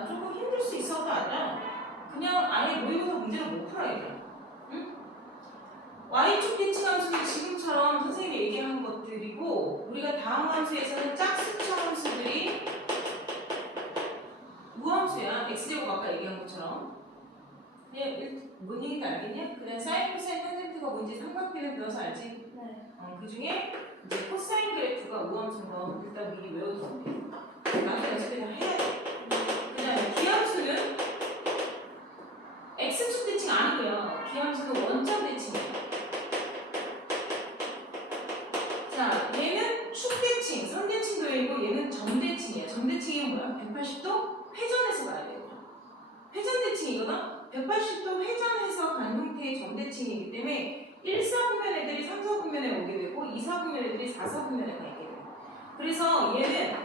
조금 힘들 수 있어도 아니라 그냥 아예 모의고사 문제를 못 풀어야 돼. 응? y축 대칭 함수는 지금처럼 선생님이 얘기한 것들이고 우리가 다음 함수에서는 짝수처 함수들이 무함수야. x제곱 아까 얘기한 것처럼. 뭔 얘기인지 알겠냐? 그냥 사인, 코사인, 탄젠트가 뭔지 삼각비는 배워서 알지? 네. 그 중에 이제 코사인 그래프가 우함수인 거 일단 미리 외워두면 돼. 나중에 연습을 다 해야 돼. 그 다음에 기함수는 x축 대칭 아니고요. 기함수는 원점 대칭이에요. 자, 얘는 축대칭, 선대칭 도형이고 얘는 점대칭이에요. 점대칭이 뭐야? 180도 회전해서 가야 돼요. 회전대칭이거든? 180도 회전해서 간 형태의 점대칭이기 때문에 1사분면 애들이 3사분면에 오게 되고 2사분면 애들이 4사분면에 가게 돼요. 그래서 얘는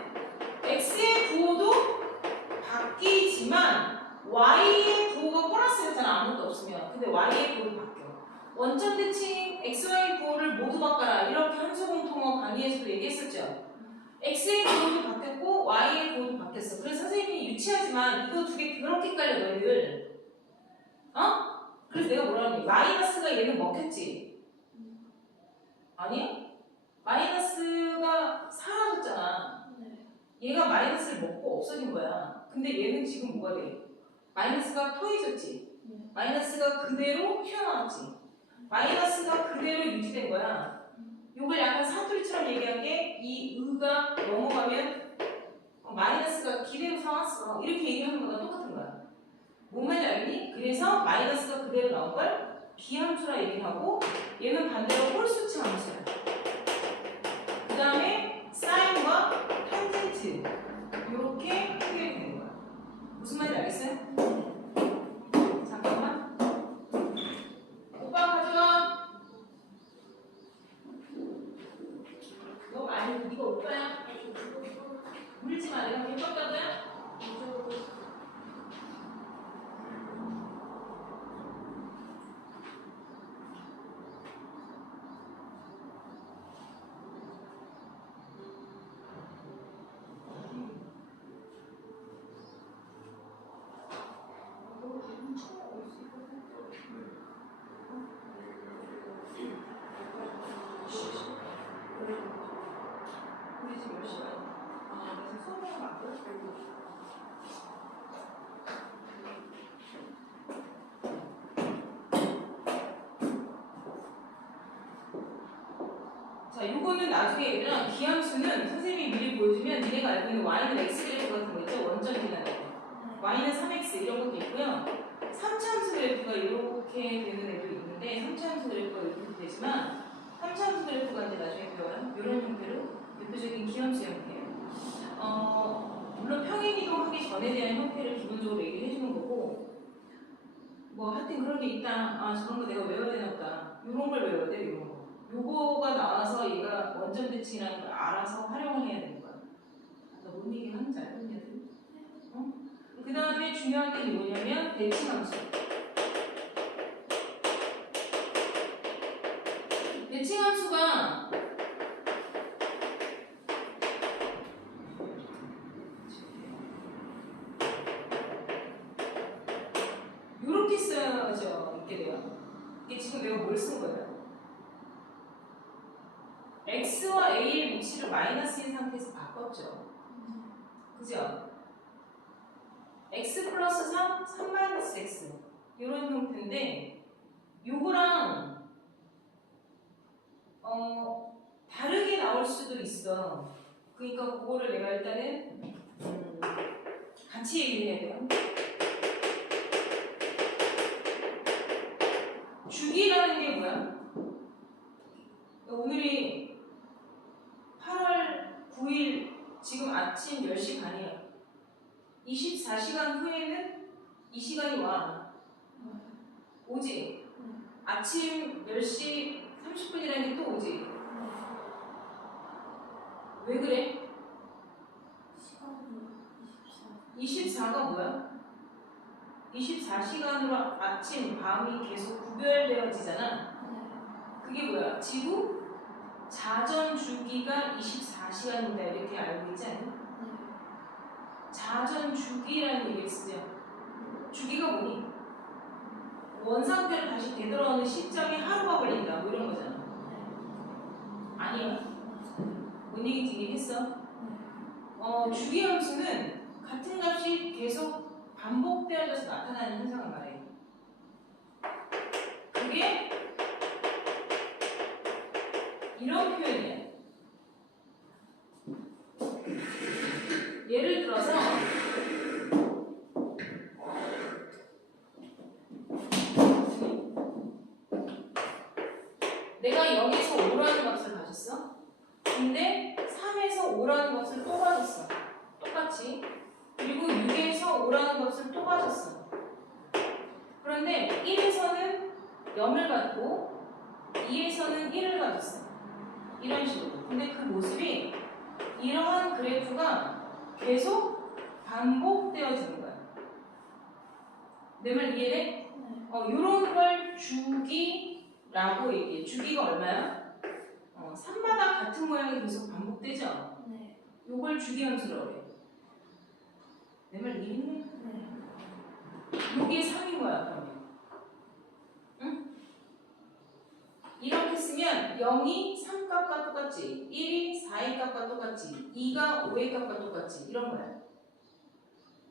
x의 부호도 바뀌지만 y의 부호가 플러스였잖아. 아무것도 없으면. 근데 y의 부호도 바뀌어. 원점 대칭 xy 부호를 모두 바꿔라. 이렇게 함수공통어 강의에서도 얘기했었죠. x의 부호도 바뀌었고 y의 부호도 바뀌었어. 그래서 선생님이 유치하지만 이거 두 개 그렇게 헷갈려 너희들. 그래서 내가 뭐라 하니? 마이너스가 얘는 먹혔지? 아니? 마이너스가 사라졌잖아. 네. 얘가 마이너스를 먹고 없어진 거야. 근데 얘는 지금 뭐가 돼? 마이너스가 토해졌지? 네. 마이너스가 그대로 튀어나왔지? 마이너스가 그대로 유지된 거야. 요걸 약간 사투리처럼 얘기한 게 이 의가 넘어가면 마이너스가 기대로 사왔어. 이렇게 얘기하는 거랑 똑같은 거야. 뭔 말인지 알겠니? 그래서 마이너스가 그대로 나온 걸 비함수라 얘기하고 얘는 반대로 홀수치 함수야. 그 다음에 사인과 탄젠트 이렇게 해결되는 거야. 무슨 말인지 알겠어요? 잠깐만. 오빠 가져와. 너 아니 이거 오빠야? 물지 마. 내가 물것 가져야? 우리 지금 몇 시간? 나 지금 수업하면 안 돼? 자, 요거는 나중에 얘들아 기함수는 선생님이 미리 보여주면 니네가 알고 있는 y는 x 그래프 같은 거 있죠? 원점 기나는 거. y는 3x 이런 것도 있고요. 3차함수 그래프가 이렇게 되는 애도 있는데 3차함수 그래프가 이렇게 되지만 3차함수 그래프가 이제 나중에 배워요. 이런 형태로 대표적인 기함수 형태예요. 물론 평행이동하기 전에 대한 형태를 기본적으로 얘기를 해주는 거고 뭐 하여튼 그런 게 있다. 저런 거 내가 외워야 되나 보다. 이런 걸 외워야 돼. 이런 거. 요거가 나와서 얘가 원점 대칭이라는 걸 알아서 활용을 해야 되는 거야. 너뭔 얘기 하는지 알겠냐? 그 다음에 중요한 게 뭐냐면 대칭함수. 대칭함수가 이게 지금 내가 뭘 쓴 거예요? x와 a의 위치를 마이너스인 상태에서 바꿨죠. 그죠? x 플러스 3, 3 마이너스 x 이런 형태인데 요거랑 다르게 나올 수도 있어. 그러니까 그거를 내가 일단은 같이 얘기를 해야 돼요. 주기라는 게 뭐야? 오늘이 8월 9일 지금 아침 10시 반이야. 24시간 후에는 이 시간이 와. 오지? 아침 10시 30분이라는 게 또 오지? 왜 그래? 24가 뭐야? 24시간으로 아침, 밤이 계속 구별되어지잖아. 그게 뭐야? 지구 자전 주기가 24시간이다 이렇게 알고 있지 않니? 자전 주기라는 얘기를 쓰죠. 주기가 뭐니? 원상태로 다시 되돌아오는 시점이 하루가 걸린다 뭐 이런 거잖아. 아니야. 뭔 얘기인지 이해했어? 주기 함수는 같은 값이 계속 반복되어져서 나타나는 현상을 말해. 그게 이런 표현이야. 예를 들어서 내가 0에서 5라는 값을 가졌어. 근데 3에서 5라는 값을 또 가졌어. 똑같이. 그리고 6에서 5라는 값을 또 가졌어. 그런데 1에서는 0을 갖고 2에서는 1을 가졌어. 이런 식으로. 근데 그 모습이 이러한 그래프가 계속 반복되어지는 거야. 내 말 이해돼? 요런 걸 주기라고 얘기해. 주기가 얼마야? 3마다 같은 모양이 계속 반복되죠? 네. 요걸 주기함수라고 그래. 내 말 이해했니? 네. 요게 3인 거야, 그러면. 응? 이렇게 쓰면 0이 3값과 똑같지, 1이 4의 값과 똑같지, 2가 5의 값과 똑같지, 이런 거야.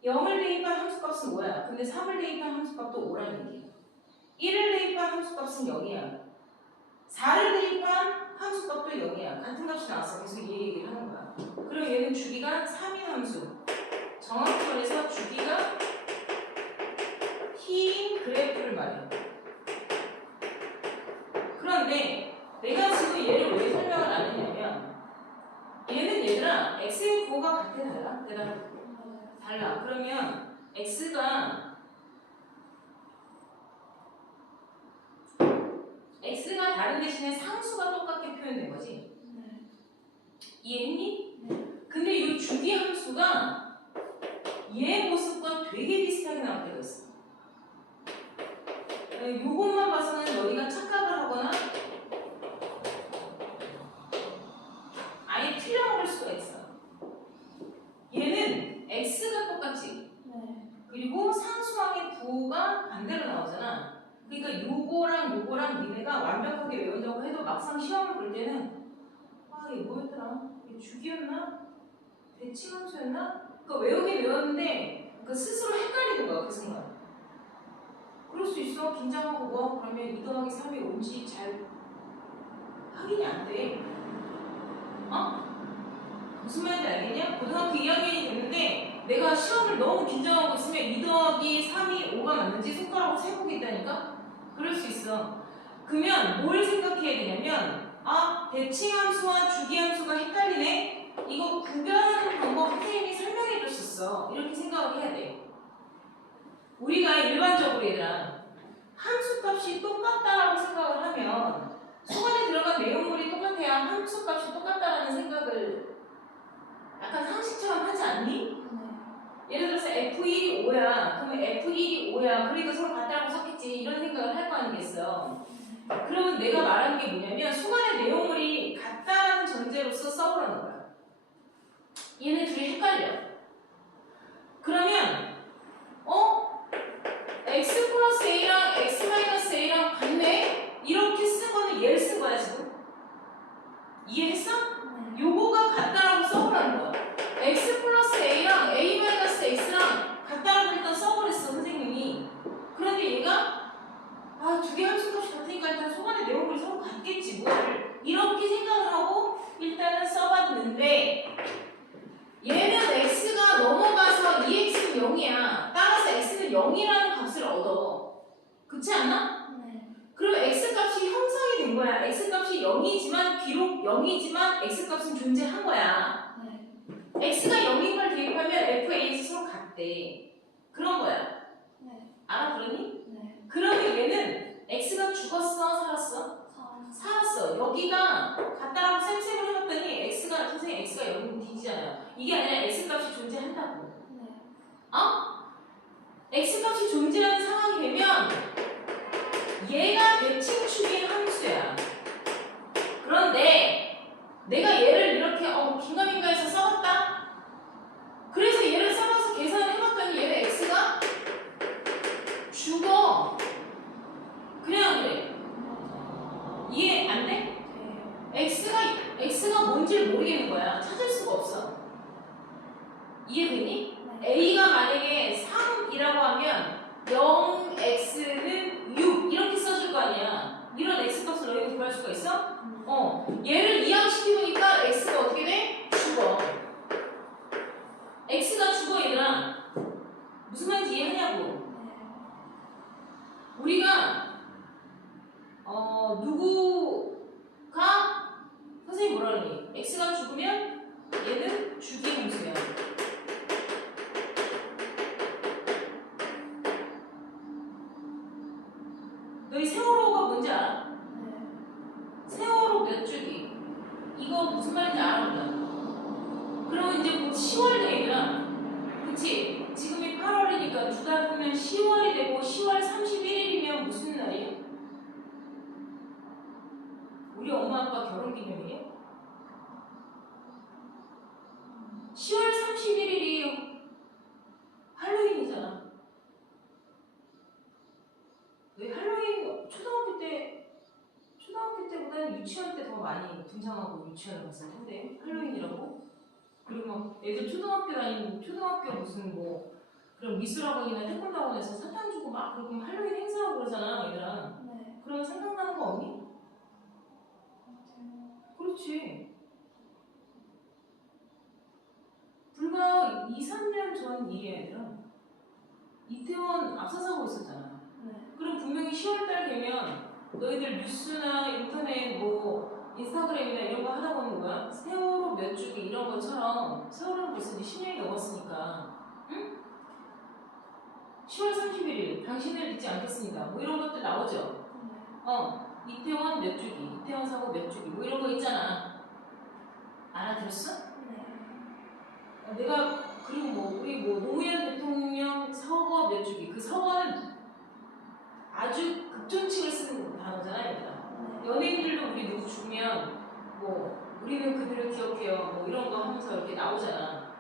0을 대입한 함수값은 뭐야? 근데 3을 대입한 함수값도 5라는 얘기야. 1을 대입한 함수값은 0이야. 4를 대입한 함수값도 0이야. 같은 값이 나왔어. 계속 이 얘기를 하는 거야. 그럼 얘는 주기가 3인 함수. 정확히 말해서 주기가 t인 그래프를 말해. 그런데 내가 지금 얘를 왜 설명을 안 했냐면 얘는 얘들아 x의 부호가 같아 달라? 대답 달라. 그러면 x가 다른 대신에 상수가 똑같게 표현된 거지? 네. 이해했니? 네. 근데 이 주기 함수가 얘 모습과 되게 비슷하게 나올 때가 있어. 요것만 봐서는 너희가 착각을 하거나 아예 틀려먹을 수가 있어. 얘는 x가 똑같지? 네. 그리고 상수항의 부호가 반대로 나오잖아. 그러니까 요거랑 니네가 완벽하게 외운다고 해도 막상 시험을 볼 때는 이게 뭐였더라? 이게 주기였나? 대칭함수였나? 그러니까 외우긴 외웠는데 스스로 헷갈리는 거야, 그 순간. 그럴 수 있어. 긴장하고 그러면 2 더하기 3이 뭔지 잘 확인이 안 돼. 무슨 말인지 알겠냐? 고등학교 2학년이 됐는데 내가 시험을 너무 긴장하고 있으면 2 더하기 3이 5가 맞는지 손가락으로 세보고 있다니까? 그럴 수 있어. 그러면 뭘 생각해야 되냐면 대칭함수와 주기함수가 헷갈리네? 이거 구별하는 방법 선생님이 설명해 줬었어. 이렇게 생각을 해야 돼. 우리가 일반적으로 얘들아 함수값이 똑같다라고 생각을 하면 수관에 들어간 내용물이 똑같아야 함수값이 똑같다라는 생각을 약간 상식처럼 하지 않니? 네. 예를 들어서 F1이 5야. 그러면 F1이 5야. 그러니까 서로 같다라고 섞겠지. 이런 생각을 할 거 아니겠어. 그러면 내가 말하는 게 뭐냐면 수관의 내용물이 같다라는 전제로서 써보라는 거야. 얘네 둘이 헷갈려. 그러면 x 플러스 a랑 x 마이너스 a랑 같네? 받겠지 뭐를 이렇게 생각을 하고 일단은 써봤는데 얘는 x가 넘어가서 2x는 0이야. 따라서 x는 0이라는 값을 얻어. 그렇지 않아? 네. 그럼 x값이 형성이 된 거야. x값이 0이지만 비록 0이지만 x값은 존재한 거야. 네. x가 0인 걸 대입하면 f,a에서 서로 같대. 그런 거야. 네. 알아들었니? 네. 그러면 얘는 x가 죽었어? 살았어? 살았어. 여기가 같다라고 쌤쌤을 해봤더니 x가 선생님 x가 0이면 d잖아요. 이게 아니라 x값이 존재한다고. 네. 어? x값이 존재하는 상황이 되면 얘가 대칭축의 함수야. 그런데 내가 얘를 이렇게 긴가민가해서 써봤다. 그래서 얘를 써봐서 계산을 해봤더니 얘는 x가 죽어. 그래 안 그래? 이해 안 돼? 네. x가 뭔지를 모르겠는 거야. 찾을 수가 없어. 이해되니? 네. a가 만약에 3이라고 하면 0x는 6 이렇게 써줄 거 아니야. 이런 x값을 너희가 구할 수가 있어? 얘를 이항시키니까 x가 어떻게 돼? 죽어. x가 죽어 얘들아. 무슨 말인지 이해하냐고. 네. 우리가 누구가 선생님 뭐라 그러니? x가 죽으면 얘는 죽이 함수야. 너희 세월호가 뭔지 알아? 네. 세월호 몇 주기? 이거 무슨 말인지 알아? 그러면 이제 곧 10월 되겠구나. 그치? 지금이 8월이니까 두 달 후면 10월이 되고 10월 31일이면 무슨 날이에요? 우리 엄마 아빠 결혼기념일이에요? 10월 31일이 할로윈이잖아. 너희 할로윈 초등학교 때보다는 유치원 때 더 많이 등장하고 유치원을 갔을 텐데 할로윈이라고? 그리고 막 애들 초등학교 다니는 초등학교 무슨 뭐 그런 미술학원이나 태권도 학원에서 사탕 주고 막 그러고 할로윈 행사하고 그러잖아 얘들아. 네. 그러면 생각나는 거 없니? 그렇지. 불과 2, 3년 전 일이야 얘들아. 이태원 압사사고 있었잖아. 네. 그럼 분명히 10월달 되면 너희들 뉴스나 인터넷 뭐 인스타그램이나 이런 거 하다 보면 뭐야? 세월호 몇 주기 이런 것처럼 세월호는 벌써 이제 10년이 넘었으니까 응? 10월 31일 당신을 잊지 않겠습니다. 뭐 이런 것들 나오죠? 네. 이태원 몇 주기, 이태원 사고 몇 주기 뭐 이런 거 있잖아. 알아들었어? 네. 내가 그리고 뭐 우리 뭐 노무현 대통령 서거 몇 주기 그 서거는 아주 극존칭을 쓰는 단어잖아 얘들아. 네. 연예인들도 우리 누구 죽으면 뭐 우리는 그들을 기억해요 뭐 이런 거 하면서 이렇게 나오잖아.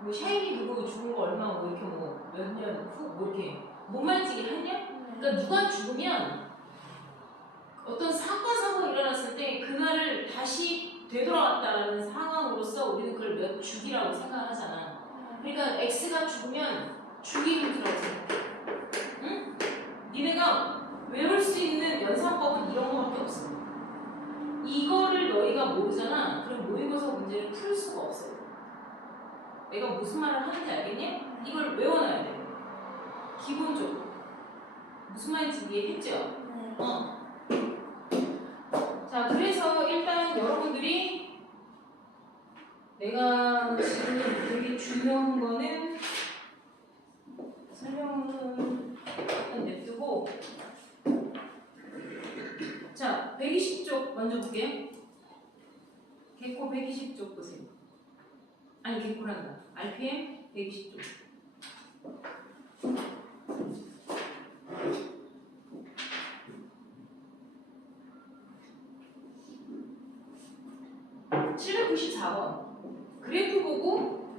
뭐 샤이니 누구 죽은 거 얼마 뭐 이렇게 뭐 몇 년 후 뭐 이렇게 뭔 말인지 이해하냐? 그러니까 누가 죽으면 어떤 사건 일어났을 때 그날을 다시 되돌아왔다라는 상황으로서 우리는 그걸 몇 주기라고 생각을 하잖아. 그러니까 X가 죽으면 주기 힌트라고 생각해. 응? 니네가 외울 수 있는 연산법은 이런 거밖에 없어. 이거를 너희가 모르잖아. 그럼 모의고사 문제를 풀 수가 없어요. 내가 무슨 말을 하는지 알겠니? 이걸 외워놔야 돼. 기본적으로. 무슨 말인지 이해했죠? 네. 자, 그래서 일단 여러분들이 내가 지금 되게 중요한 거는 설명은 일단 냅두고 자, 120쪽 먼저 볼게요. 개코 120쪽 보세요. 아니, 개코란다. RPM 120쪽. 그래프 보고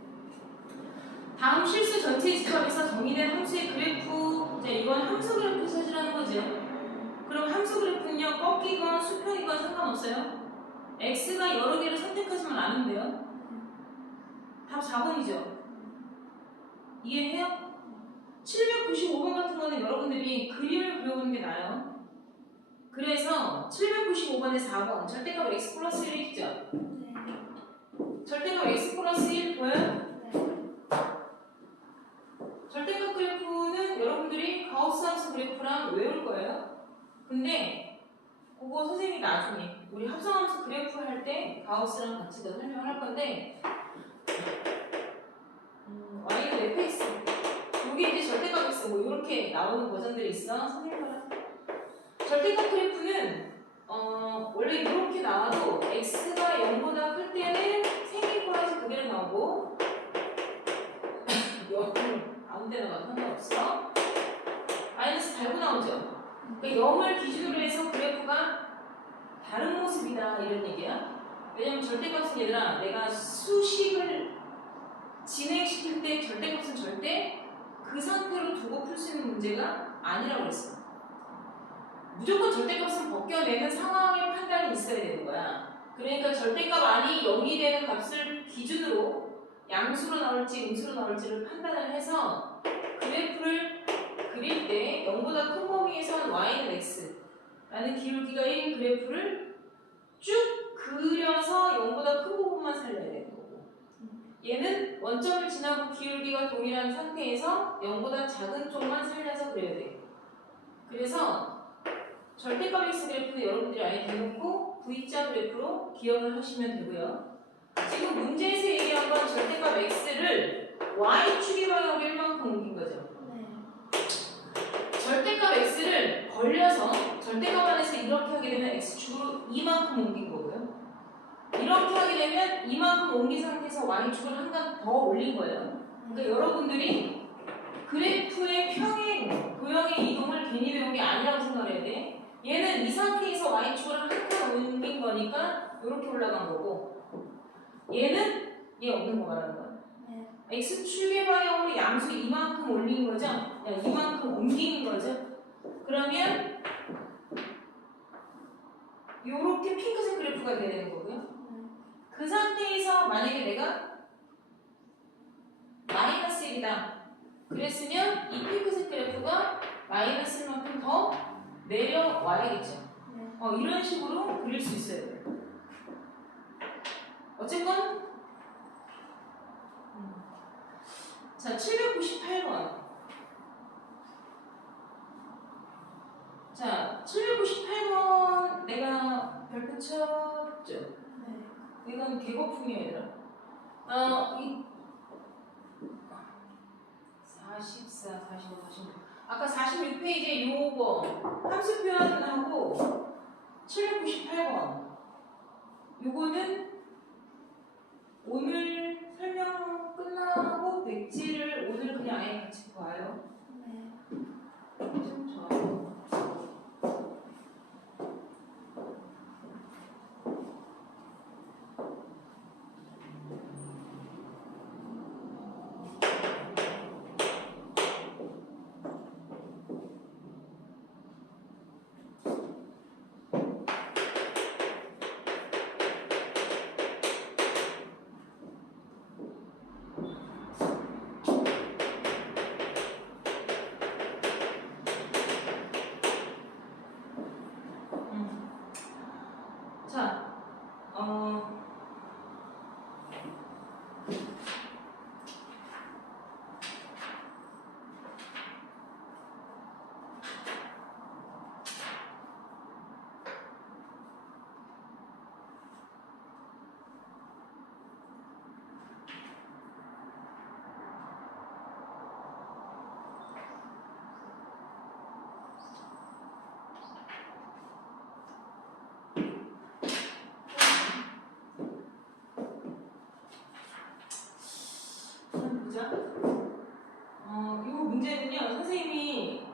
다음 실수 전체 집합에서 정의된 함수의 그래프. 자, 이건 함수 그래프 찾으라는 거죠. 그럼 함수 그래프는요, 꺾이건 수평이건 상관없어요. x가 여러 개를 선택하지만 않은데요. 답 4번이죠. 이해해요? 795번 같은 거는 여러분들이 그림을 그려보는 게 나아요. 그래서 795번에 4번 절대값 x 플러스 1 있죠? 네. 절대값 x 플러스 1 보여요? 네. 절대값 그래프는 여러분들이 가우스 함수 그래프랑 외울 거예요. 근데 그거 선생님이 나중에 우리 합성함수 그래프 할 때 가우스랑 같이 더 설명을 할 건데 y는 fx 여기 이제 절대값 x 뭐 이렇게 나오는 버전들이 있어. 선생님 봐라. 절대값 그래프는 원래 이렇게 나와도 x가 0보다 클 때는 생긴 거라서 그대로 나오고 0은 아무 데나 가도 상관없어. 마이너스 달고 나오죠. 그러니까 0을 기준으로 해서 그래프가 다른 모습이다 이런 얘기야. 왜냐면 절대값은 얘들아 내가 수식을 진행시킬 때 절대값은 절대 그 상태로 두고 풀 수 있는 문제가 아니라고 그랬어. 무조건 절대값은 벗겨내는 상황의 판단이 있어야 되는 거야. 그러니까 절대값 안이 0이 되는 값을 기준으로 양수로 나올지 음수로 나올지를 판단을 해서 그래프를 그릴 때 0보다 큰 범위에선 y는 x라는 기울기가 1인 그래프를 쭉 그려서 0보다 큰 부분만 살려야 되는 거고 얘는 원점을 지나고 기울기가 동일한 상태에서 0보다 작은 쪽만 살려서 그려야 돼. 그래서 절대값 x 그래프는 여러분들이 아예 대놓고 V자 그래프로 기억을 하시면 되고요. 지금 문제에서 얘기한 건 절대값 x를 y축의 방향으로 1만큼 옮긴 거죠. 네. 절대값 x를 벌려서 절대값 안에서 이렇게 하게 되면 x축으로 2만큼 옮긴 거고요. 이렇게 하게 되면 2만큼 옮긴 상태에서 y축을 한 칸 더 올린 거예요. 그러니까 여러분들이 그래프의 평행, 도형의 이동을 괜히 배운 게 아니라고 생각을 해야 돼. 얘는 이 상태에서 y축을 한 칸 옮긴 거니까 이렇게 올라간 거고 얘는 얘 없는 거 말하는 거야. 네. x축의 방향으로 양수 이만큼 올린 거죠? 이만큼 옮긴 거죠? 그러면 요렇게 핑크색 그래프가 돼야 되는 거고요. 그 상태에서 만약에 내가 마이너스 1이다 그랬으면 이 핑크색 그래프가 마이너스 1만큼 더 내려와야겠죠. 이런 식으로 그릴 수 있어야 돼요. 어쨌건 자 798번 자 798번 내가 별표 쳤죠? 네. 이건 개거품이야 얘들아. 44, 45, 46 아까 46페이지에 요거 함수 표현하고 798번 요거는 오늘 설명 끝나고 백지를 오늘 그냥 아예 같이 봐요. 네. 좀 좋아요. 자, 보자. 이 문제는요, 선생님이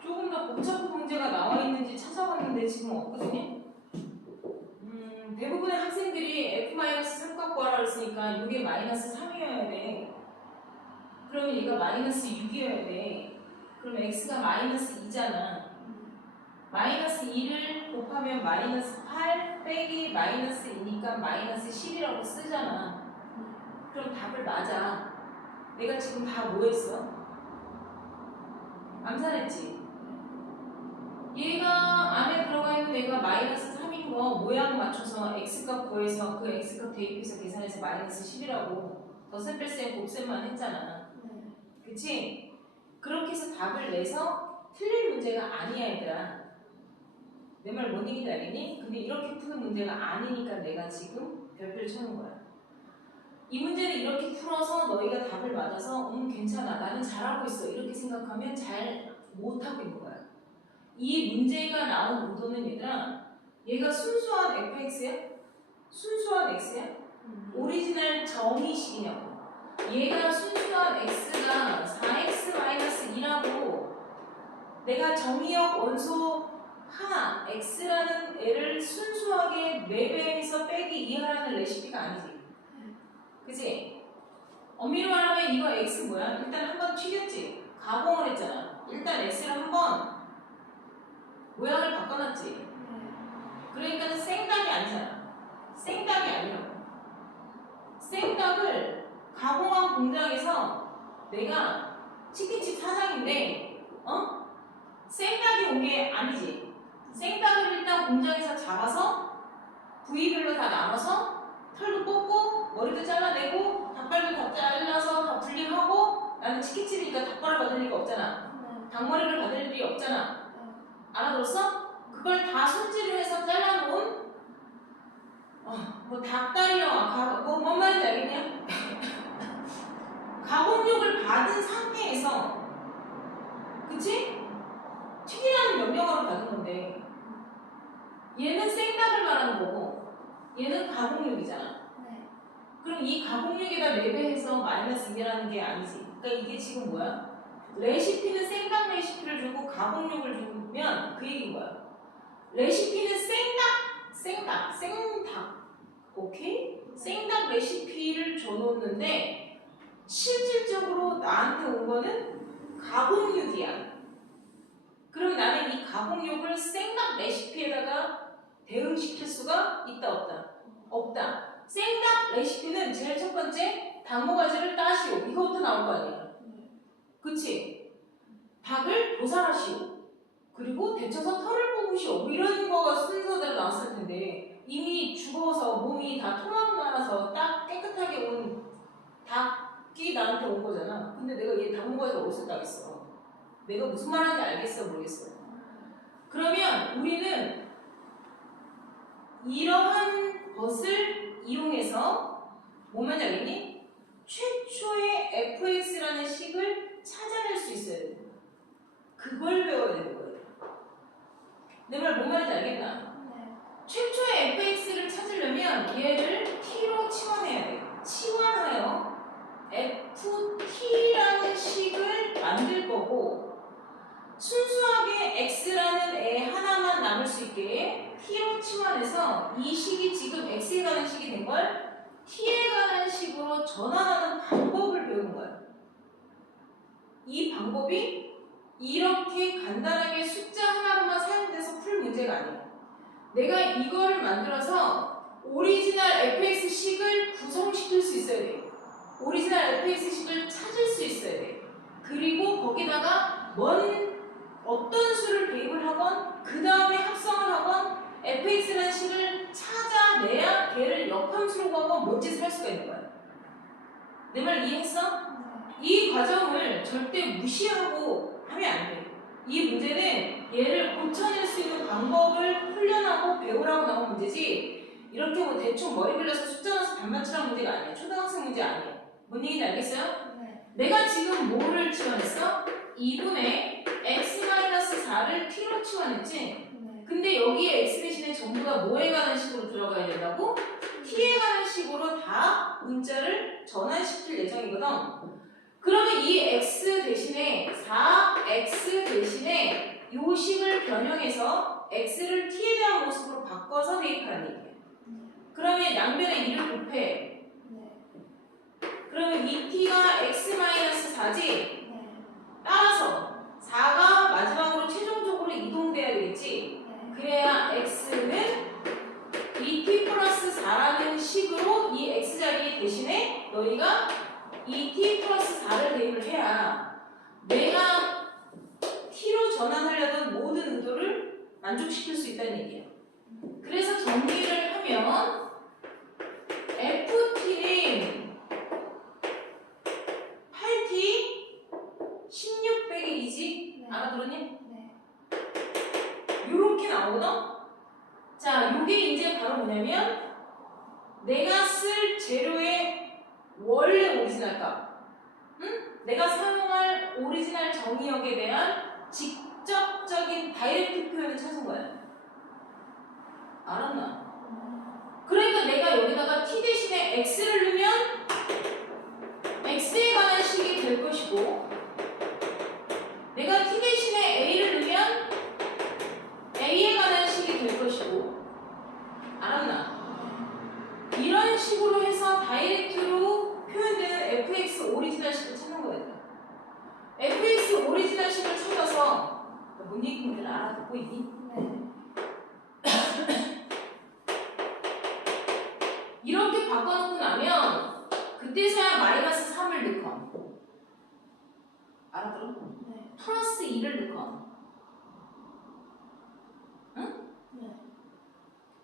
조금 더 복잡한 문제가 나와 있는지 찾아봤는데 지금 없거든요. 대부분의 학생들이 F-3 갖고 하라 그랬으니까 이게 마이너스 3이어야 돼. 그러면 얘가 마이너스 6이어야 돼. 그러면 X가 마이너스 2잖아. 마이너스 2를 곱하면 마이너스 8 빼기 마이너스 2니까 마이너스 10이라고 쓰잖아. 그럼 답을 맞아. 내가 지금 다 뭐 했어? 암산했지. 얘가 안에 들어가 있는 애가 마이너스 3인 거 모양 맞춰서 x값 구해서 그 x값 대입해서 계산해서 마이너스 10이라고 덧셈 곱셈만 했잖아. 그치? 그렇게 해서 답을 내서 틀릴 문제가 아니야 얘들아. 내 말 뭔 얘기인지 알겠니? 근데 이렇게 푸는 문제가 아니니까 내가 지금 별표를 쳐는 거야. 이 문제는 이렇게 풀어서 너희가 답을 맞아서 괜찮아 나는 잘하고 있어 이렇게 생각하면 잘 못하고 있는 거야. 이 문제가 나온 의도는 얘들아 얘가 순수한 fx야? 순수한 x야? 오리지널 정의식이냐고. 얘가 순수한 x가 4x-2라고 내가 정의역 원소 하나 x라는 애를 순수하게 4배에서 빼기 2하라는 레시피가 아니지. 그치? 엄밀히 말하면 이거 x 뭐야? 일단 한번 튀겼지? 가공을 했잖아. 일단 x를 한번 모양을 바꿔놨지. 그러니까 생닭이 아니잖아. 생닭이 아니라고. 생닭을 가공한 공장에서 내가 치킨집 사장인데 생닭이 온 게 아니지. 생닭을 일단 공장에서 잡아서 부위별로 다 나눠서 털도 뽑고 머리도 잘라내고 닭발도 다 잘라서 다 분리하고 나는 치킨집이니까 닭발을 받을 리가 없잖아. 닭머리를 받을 일이 없잖아. 알아들었어? 그걸 다 손질을 해서 잘라놓은 뭐 닭다리와 뭔 말인지 알겠냐? 가공육을 받은 상태에서 그치? 튀기라는 명령어를 받은 건데 얘는 생닭을 말하는 거고 얘는 가공육이잖아. 그럼 이 가공육에다 4배해서 마이너스 2라는 게 아니지. 그러니까 이게 지금 뭐야? 레시피는 생닭 레시피를 주고 가공육을 주면 그 얘기인 거야. 레시피는 생닭, 오케이? 생닭 레시피를 줘놓는데 실질적으로 나한테 온 거는 가공육이야. 그럼 나는 이 가공육을 생닭 레시피에다가 대응시킬 수가 있다 없다? 없다. 생닭 레시피는 제일 첫 번째 닭모가지를 따시오. 이거부터 나올 거 아니야. 그치? 닭을 도살하시오. 그리고 데쳐서 털을 뽑으시오. 뭐 이런 거가 순서대로 나왔을 텐데 이미 죽어서 몸이 다 토막 나서 딱 깨끗하게 온 닭이 나한테 온 거잖아. 근데 내가 얘 닭모가지를 어디서 따겠어? 내가 무슨 말하는지 알겠어 모르겠어. 그러면 우리는 이러한 것을 이용해서 뭐만 알겠니? 최초의 fx라는 식을 찾아낼 수 있어야 돼. 그걸 배워야 되는 거예요. 내 말 뭔 말인지 알겠나? 최초의 fx를 찾으려면 얘를 t로 치환해야 돼. 치환하여 ft라는 식을 만들 거고 순수하게 x라는 애 하나만 남을 수 있게 t로 치환해서 이 식이 지금 x에 가는 식이 된 걸 t에 가는 식으로 전환하는 방법을 배우는 거야. 이 방법이 이렇게 간단하게 숫자 하나로만 사용돼서 풀 문제가 아니야. 내가 이걸 만들어서 오리지널 fx식을 구성시킬 수 있어야 돼. 오리지널 fx식을 찾을 수 있어야 돼. 그리고 거기다가 어떤 수를 대입을 하건 그 다음에 합성을 하건 fx라는 식을 찾아내야 걔를 역함수로 하건 뭔 짓을 할 수가 있는 거야. 내 말 이해했어? 이 과정을 절대 무시하고 하면 안 돼. 이 문제는 얘를 고쳐낼 수 있는 방법을 훈련하고 배우라고 나온 문제지 이렇게 뭐 대충 머리 굴려서 숫자 넣어서 반맞추라는 문제가 아니야. 초등학생 문제 아니야. 뭔 얘기인지 알겠어요? 내가 지금 뭐를 치환했어? 2분의 x-4를 t로 치환했지? 근데 여기에 x 대신에 전부 다 뭐에 가는 식으로 들어가야 된다고? t에 가는 식으로 다 문자를 전환시킬 예정이거든. 그러면 이 x 대신에 4x 대신에 요 식을 변형해서 x를 t에 대한 모습으로 바꿔서 대입하는 얘기야. 그러면 양변에 2를 곱해. 그러면 이 t가 x-4지? 따라서 4가 마지막으로 최종적으로 이동돼야 되겠지? 그래야 x는 2t 플러스 4라는 식으로 이 x 자리 대신에 너희가 2t 플러스 4를 대입을 해야 내가 전환하려던 모든 의도를 만족시킬 수 있다는 얘기예요. 그래서 정리를 하면 FT는 8T 16 빼기 2지? 네. 알아들었니? 네. 요렇게 나오거든? 자, 요게 이제 바로 뭐냐면 내가 쓸 재료의 원래 오리지널 값, 응? 내가 사용할 오리지널 정의역에 대한 직접적인 다이렉트 표현을 찾은 거야. 알았나? 그러니까 내가 여기다가 t 대신에 x를 넣으면 x에 관한 식이 될 것이고, 내가 t 대신에 a를 넣으면 a에 관한 식이 될 것이고, 알았나? 이런 식으로 해서 다이렉트로 표현되는 fx 오리지널 식을 찾는 거예요. fx 오리지널 식을 찾아서 뭔 얘기인지 알아듣고 있니? 네. 이렇게 바꿔놓고 나면 그때서야 마이너스 3을 넣건, 알아들어? 네. 플러스 2를 넣건, 응? 네.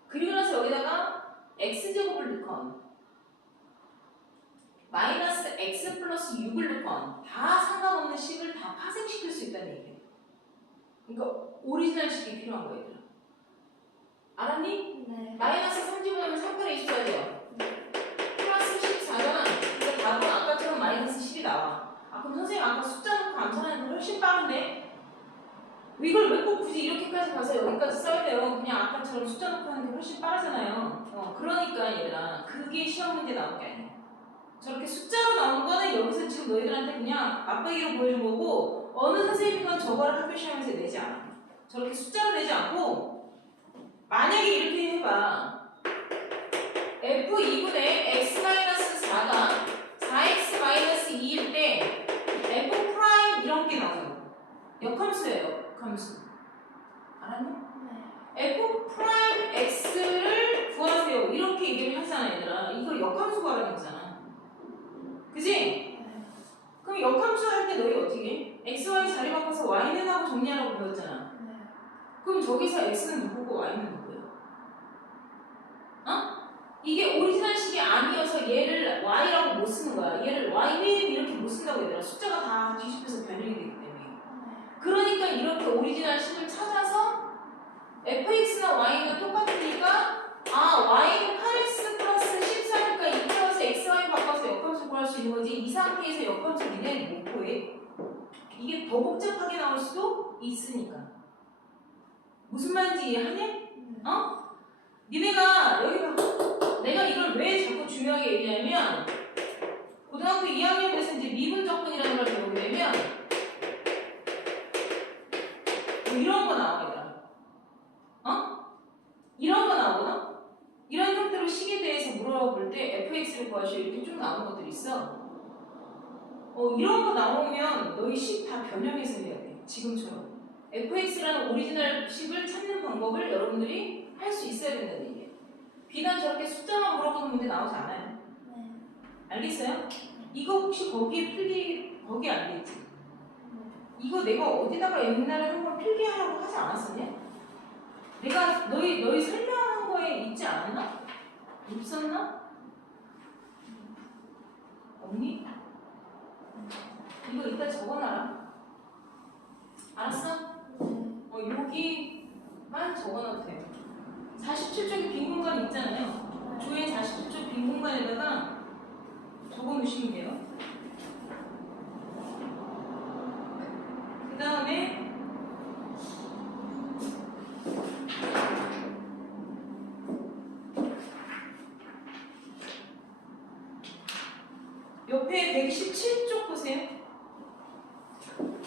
그리고 나서 여기다가 x제곱을 넣건, 마이너스 x 플러스 6을 넣건 다 상관없는 식을 다 파생시킬 수 있다는 얘기예요. 그러니까 오리지널 식이 필요한 거예요. 얘들아. 알았니? 네. 마이너스 3 집어넣으면 3분의 24죠. 플러스 14잖아. 그러니까 답은 아까처럼 마이너스 10이 나와. 아, 그럼 선생님 아까 숫자 놓고 암산하는 거 훨씬 빠른데? 이걸 왜 꼭 굳이 이렇게까지 가서 여기까지 써야 돼요? 그냥 아까처럼 숫자 놓고 하는 게 훨씬 빠르잖아요. 그러니까 얘들아, 그게 시험 문제 나온 게 아니야. 저렇게 숫자로 나오는 거는 여기서 지금 너희들한테 그냥 맛보기로 보여준 거고, 어느 선생님이건 저거를 학교 시험에서 내지 않아. 저렇게 숫자로 내지 않고, 만약에 이렇게 해봐. F2분의 x-4가 4x-2일 때 F' 이런 게 나와요. 역함수예요. 역함수. 알았니? 네. F'X를 구하세요. 이렇게 얘기를 하잖아, 얘들아. 이거 역함수 구하라는 거잖아. 그지? 네. 그럼 역함수 할 때 너희 어떻게 해? X, Y 자리 바꿔서 Y는 하고 정리하라고 배웠잖아. 네. 그럼 저기서 X는 누구고 Y는 누구예요? 이게 오리지널식이 아니어서 얘를 Y라고 못 쓰는 거야. 얘를 Y는 이렇게 못 쓴다고 얘들아. 숫자가 다 뒤집혀서 변형이 되기 때문에. 그러니까 이렇게 오리지널식을 찾아서 fx나 y는 똑같으니까, 아, y는 8x 플러스 14니까 2 플러스 xy 바꿔서 역함수 구할 수 있는 거지. 이 상태에서 역함수 니네 못 구해. 이게 더 복잡하게 나올 수도 있으니까. 무슨 말인지 이해하냐? 니네가 여기 봐. 내가 이걸 왜 자꾸 중요하게 얘기하냐면, 고등학교 2학년 돼서 이제 미분적분이라는 걸 배우게 되면 뭐 이런 거 나와, 얘들아. 이런 거 나오거든? 이런 형태로 식에 대해서 물어볼 때 fx를 구하시오 이렇게 쭉 나오는 것들이 있어. 이런 거 나오면 너희 식 다 변형해서 해야 돼. 지금처럼. fx라는 오리지널 식을 찾는 방법을 여러분들이 할 수 있어야 된다는 얘기예요. 비단 저렇게 숫자만 물어보는 문제 나오지 않아요. 네. 알겠어요? 이거 혹시 거기에 거기 안 돼 있지? 이거 내가 어디다가 옛날에 한번 필기하라고 하지 않았었냐? 내가 너희 설명한 거에 있지 않았나? 없었나? 없니? 이거 이따 적어놔라. 알았어? 여기만 적어놔도 돼요. 47쪽에 빈 공간 있잖아요. 조의 47쪽 빈 공간에다가 적어놓으시면 돼요. 그 다음에 옆에 117쪽 보세요.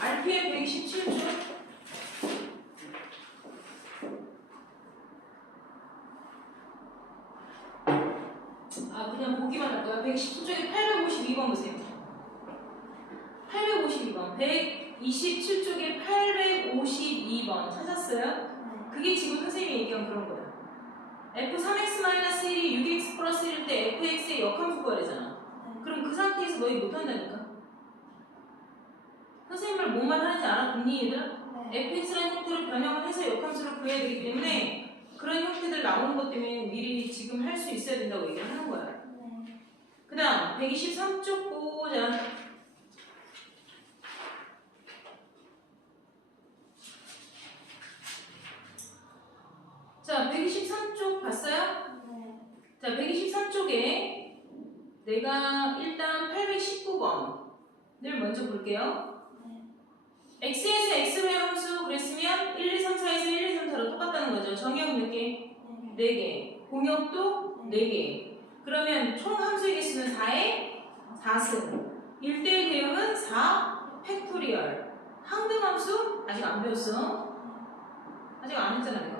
RPM 117쪽. 그냥 보기만 할 거야. 117쪽에 852번 보세요. 852번. 127쪽에 852번 찾았어요? 그게 지금 선생님이 얘기한 그런 거야. f3x-1이 6x 플러스 1일 때 fx의 역함수 구하래잖아. 그럼 그 상태에서 너희 못한다니까. 선생님 말 뭔 말 하는지 알아듣니 얘들아? 네. fx라는 형태로 변형을 해서 역함수를 구해야 되기 때문에 그런 형태들 나오는 것 때문에 미리 지금 할 수 있어야 된다고 얘기를 하는 거야. 그 다음 123쪽 보자. 자, 123쪽 봤어요? 자, 123쪽에 내가 일단 819번을 먼저 볼게요. x에서 x로의 함수 그랬으면 1, 2, 3, 4에서 1, 2, 3, 4로 똑같다는 거죠. 정의역 몇 개? 4개. 공역도 4개. 그러면 총 함수의 개수는 4에 4승. 1대1 대응은 4 팩토리얼. 항등함수 아직 안 배웠어. 아직 안 했잖아 내가.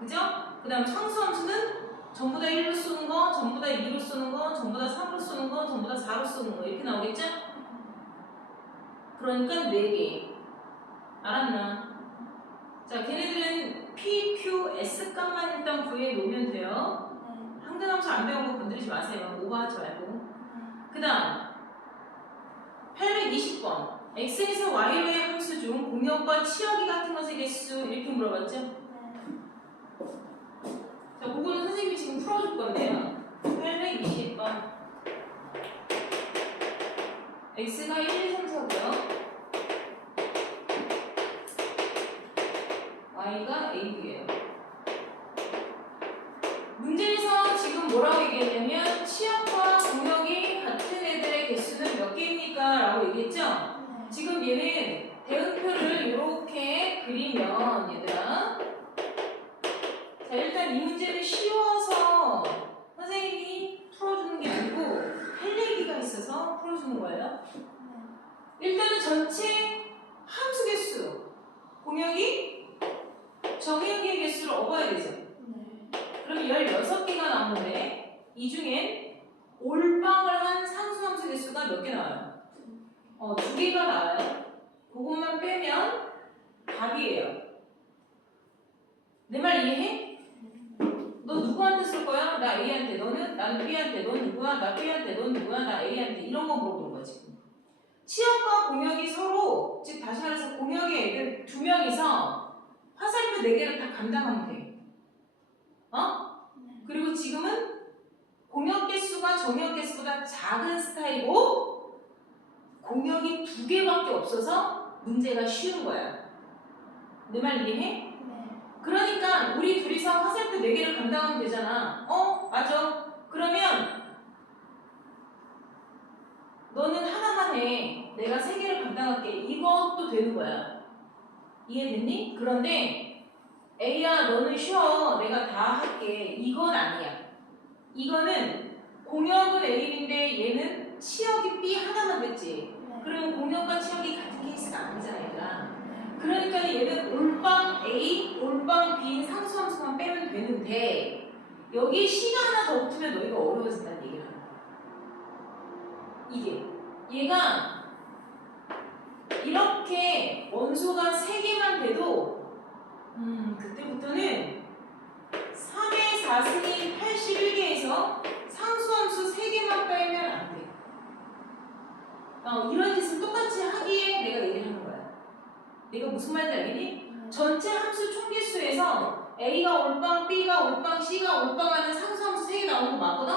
그죠? 그 다음 상수함수는 전부 다 1로 쏘는 거, 전부 다 2로 쏘는 거, 전부 다 3로 쏘는 거, 전부 다 4로 쏘는 거 이렇게 나오겠죠? 그러니까 4개. 알았나? 자, 걔네들은 P, Q, S 값만 일단 구해 놓으면 돼요. 항등함수 안 배우고 건드리지 마세요. 오버하지 말고. 그 다음 820번 X에서 Y로의 함수 중 공역과 치역이 같은 것의 개수 이렇게 물어봤죠? 자, 그거는 선생님이 지금 풀어줄 건데요. 820번 X가 1, 2, 3, 4고요. Y가 A, B예요. 문제에서 지금 뭐라고 얘기했냐면 치역과 공역이 같은 애들의 개수는 몇 개입니까? 라고 얘기했죠? 지금 얘는 대응표를 이렇게 그리면 얘들아 자, 일단 이 문제는 쉬워서 선생님이 풀어주는 게 아니고 할 얘기가 있어서 풀어주는 거예요. 일단은 전체 함수 개수 공역이 정의역의 개수를 업어야 되죠. 그럼 16개가 나오는데 이 중엔 올방을 한 상수함수 개수가 몇 개 나와요? 2개가 나와요. 그것만 빼면 답이에요. 내 말 이해해? 너 누구한테 쓸 거야? 나 A한테. 나는 B한테. 넌 누구야? 나 B한테. 넌 누구야? 나 A한테. 이런 거 물어보는 거야 지금. 치역과 공역이 서로 즉 다시 말해서 공역의 애들 2명이서 화살표 4개를 다 감당하면 돼. 그리고 지금은 공역 개수가 정역 개수보다 작은 스타일이고 공역이 2개밖에 없어서 문제가 쉬운 거야. 내 말 이해해? 그러니까 우리 둘이서 화살표 4개를 감당하면 되잖아. 맞아. 그러면 너는 하나만 해. 내가 3개를 감당할게. 이것도 되는 거야. 이해됐니? 그런데 A야 너는 쉬어. 내가 다 할게. 이건 아니야. 이거는 공역은 A인데 얘는 치역이 B 하나만 됐지. 그러면 공역과 치역이 같은 케이스가 아니잖아 얘들아. 그러니까 얘는 올방 A, 올방 B인 상수함수만 빼면 되는데 여기 C가 하나 더 붙으면 너희가 어려워진다는 얘기를 하는 거야. 이게 얘가 이렇게 원소가 3개만 돼도 그때부터는 3의 4승인 81개에서 상수함수 3개만 빼면 안 돼. 이런 짓을 똑같이 하기에 내가 얘기를 하는 거야. 내가 무슨 말인지 알겠니? 전체 함수 총개수에서 A가 올방, B가 올방, C가 올방하는 상수함수 3개 나오는 거 맞거든?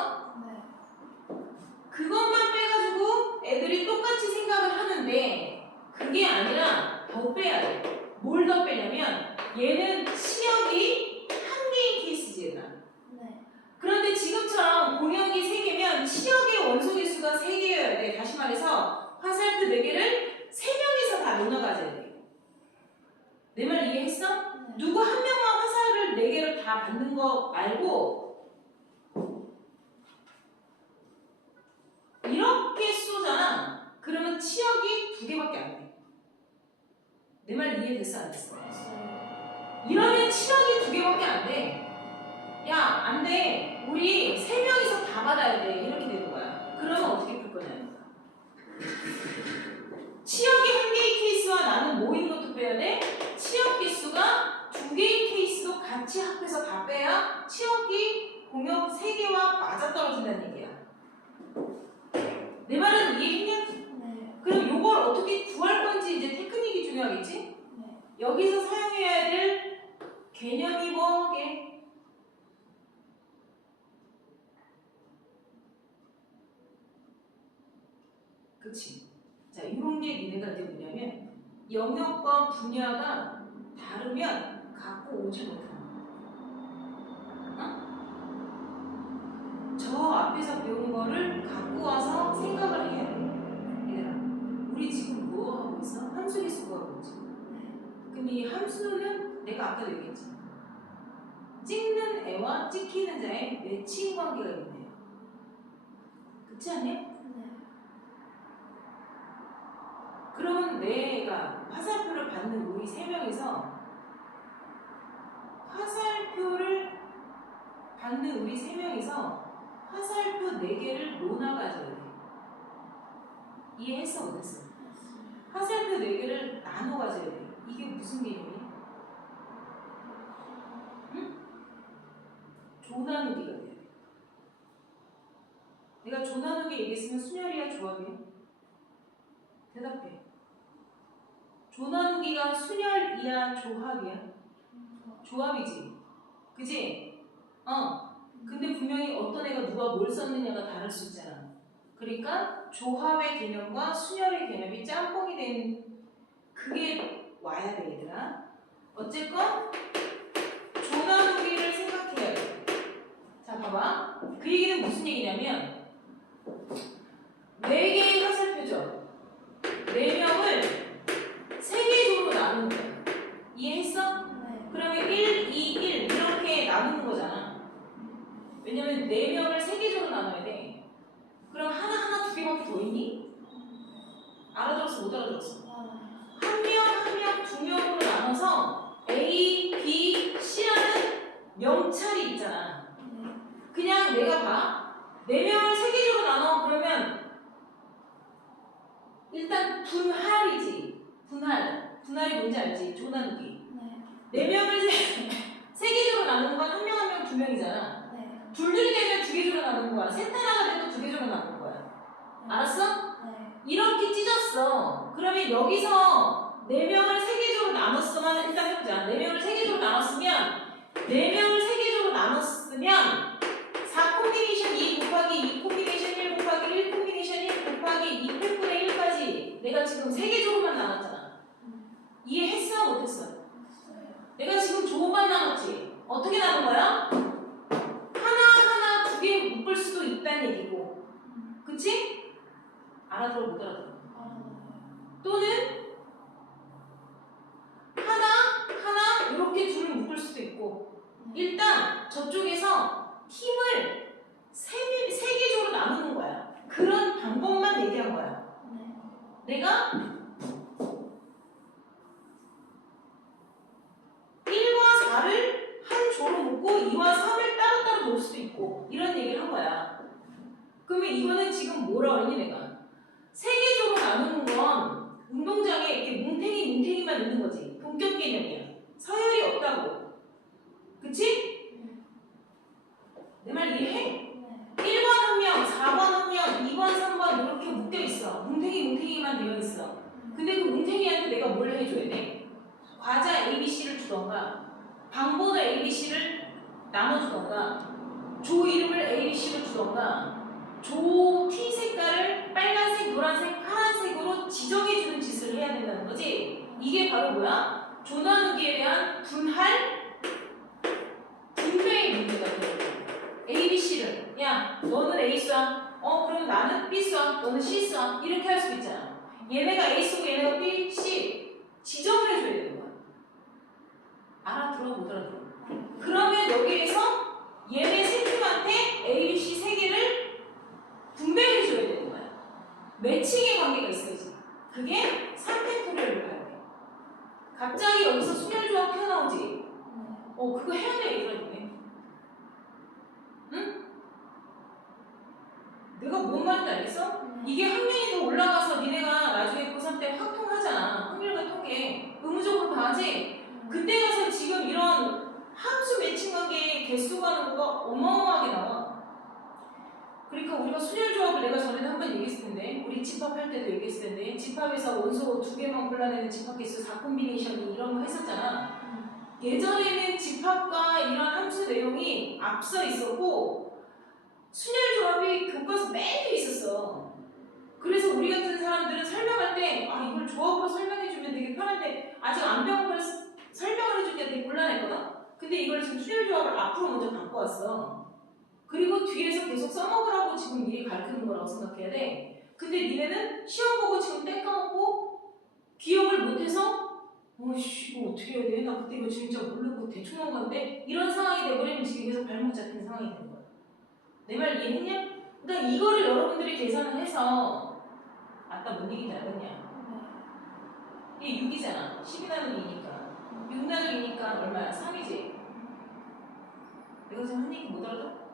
그것만 빼가지고 애들이 똑같이 생각을 하는데 그게 아니라 더 빼야 돼. 뭘 더 빼냐면 얘는 치역이 한 개인 케이스지 얘들아. 그런데 지금처럼 공역이 3개면 치역의 원소 개수가 3개여야 돼. 다시 말해서 화살표 4개를 3명이서 다 논어 가져야 돼. 내 말 이해했어? 누구 한 명만 화살을 4개를 다 받는 거 말고 이렇게 쏘잖아. 그러면 치역이 2개밖에 안 돼. 내 말 이해됐어? 안 됐어? 이러면 치역이 2개밖에 안 돼. 야, 안 돼. 우리 3명이서 다 받아야 돼. 이렇게 되는 거야. 그러면 어떻게 풀 거냐? 치역이 한 개의 케이스와 나는 모인 것도 빼야 돼. 치역 개수가 2개의 케이스도 같이 합해서 다 빼야 치역이 공역 3개와 맞아떨어진다는 얘기야. 내 말은 이해했냐? 그럼 이걸 어떻게 구할 건지 이제 테크닉이 중요하겠지? 여기 여기서 사용해야 될 개념이 뭐게? 그치? 자, 이런 게 니네가 이제 뭐냐면 영역과 분야가 다르면 갖고 오지 못하는 거야. 저 앞에서 배운 거를 갖고 와서 생각을 해야 돼. 얘들아, 우리 지금 뭐 하고 있어? 함수 기술고 하고 있지. 그럼 이 함수는 내가 아까도 얘기했지. 찍는 애와 찍히는 자의 매칭 관계가 있네요. 그렇지 않니? 그러면 내가 화살표를 받는 우리 세 명이서 화살표 4개를 논아 가져야 돼. 이해했어? 못했어? 화살표 4개를 나눠 가져야 돼. 이게 무슨 개념이야? 응? 조나누기가 돼야 돼. 내가 조나누기 얘기했으면 순열이야, 조합이야? 대답해. 조나누기가 순열이야, 조합이야? 조합이지. 그지? 근데 분명히 어떤 애가 누가 뭘 썼느냐가 다를 수 있잖아. 그러니까 조합의 개념과 순열의 개념이 짬뽕이 된 그게 와야 돼, 얘들아. 어쨌건 조나누기를 생각해야 돼. 자, 봐봐. 그 얘기는 무슨 얘기냐면 4개의 화살표죠. 4명을 3개 조로 나누는 거야. 이해했어? 그러면 1, 2, 1 이렇게 나누는 거잖아. 왜냐면 4명을 3개 조로 나눠야 돼. 그럼 하나 2개밖에 더 있니? 알아들었어? 못 알아들었어? 한 명 2명으로 나눠서 A, B, C라는 명찰이 있잖아. 그냥 내가 봐. 4명을 3개 조로 나눠. 그러면 일단 분할이지. 분할이 뭔지 알지? 조나누기. 4명을 3개 조로 나누는 건 1명 1명 2명이잖아. 둘둘이 되면 2개 조로 나누는 거야. 셋 하나가 돼도 2개 조로 나누는 거야. 알았어? 이렇게 찢었어. 그러면 여기서 4명을 3개 조로 나눴으면 일단 해보자. 4명을 3개 조로 나눴으면 4명을 3개 조로 나눴으면 4 콤비네이션 2 곱하기 2 콤비네이션 1 곱하기 1 콤비네이션 1 곱하기 2 8분의 1까지 내가 지금 3개 조로만 나눴잖아. 이해했어? 못했어? 내가 지금 조만 나눴지? 어떻게 나눈 거야? 하나 2개 묶을 수도 있다는 얘기고. 그치? 알아들어 못 알아들어? 또는 하나 이렇게 둘을 묶을 수도 있고. 일단 저쪽에서 팀을 3개 조로 나누는 거야. 그런 방법만 얘기한 거야. 내가 1과 4를 한 조로 묶고 2와 3을 따로따로 놓을 수도 있고 이런 얘기를 한 거야. 그러면 이거는 지금 뭐라 그러니 내가? 3개 조로 나누는 건 운동장에 이렇게 뭉탱이만 있는 거지. 본격 개념이야. 서열이 없다고. 그치? 내 말 이해해? 1번 한 명, 4번 한 명, 2번, 3번 이렇게 묶여 있어. 뭉탱이만 되어 있어. 근데 그 뭉탱이한테 내가 뭘 해줘야 돼? 과자 ABC를 주던가 방번호 ABC를 나눠주던가 조 이름을 ABC로 주던가 조 T 색깔을 빨간색, 노란색, 파란색으로 지정해주는 짓을 해야 된다는 거지. 이게 바로 뭐야? 조나누기에 대한 분배의 문제가 되는 거야. ABC를 야 너는 A 쏴. 그럼 나는 B 쏴. 너는 C 쏴. 이렇게 할 수 있잖아. 얘네가 A 쏘고 얘네가 B, C 지정을 해줘야 되는 거야. 알아들어? 못 알아들어? 그러면 여기에서 얘네 세 팀한테 A, B, C 3개를 분배해줘야 되는 거야. 매칭의 관계가 있어야지. 그게 3팩토리얼을 가야 돼. 갑자기 여기서 순열조합 튀어나오지? 그거 해야 돼, 얘들아, 이게. 응? 내가 뭔 말인지 알겠어? 이게 한 명이 더 올라가서 니네가 나중에 고3 때 확통하잖아. 확률과 통계. 의무적으로 다 하지? 그때 가서 지금 이런 함수 매칭 관계의 개수 가는 거가 어마어마하게 나와. 그러니까 우리가 순열조합을 내가 전에도 한번 얘기했을 텐데 우리 집합할 때도 얘기했을 텐데 집합에서 원소 2개만 골라내는 집합계수 4콤비네이션이 이런 거 했었잖아. 예전에는 집합과 이런 함수 내용이 앞서 있었고 순열조합이 교과서 맨 뒤에 있었어. 그래서 우리 같은 사람들은 설명할 때 아 이걸 조합으로 설명해주면 되게 편한데 아직 안 배운 걸 설명을 해주기가 되게 곤란했거든? 근데 이걸 지금 순열조합을 앞으로 먼저 갖고 왔어. 그리고 뒤에서 계속 써먹으라고 지금 미리 가르치는 거라고 생각해야 돼. 근데 니네는 시험 보고 지금 땡 까먹고 기억을 못해서 어이씨 이거 어떻게 해야 돼? 나 그때 이거 진짜 모르고 대충 한 건데 이런 상황이 돼버리면 지금 계속 발목 잡히는 상황이 되는 거야. 내 말 이해했냐? 그러니까 이거를 여러분들이 계산을 해서 아까 뭔 얘기인지 알겠냐? 이게 6이잖아. 12 나누기 2니까 6 나누기 2니까 얼마야? 3이지? 내가 지금 한 얘기 못 알아줘?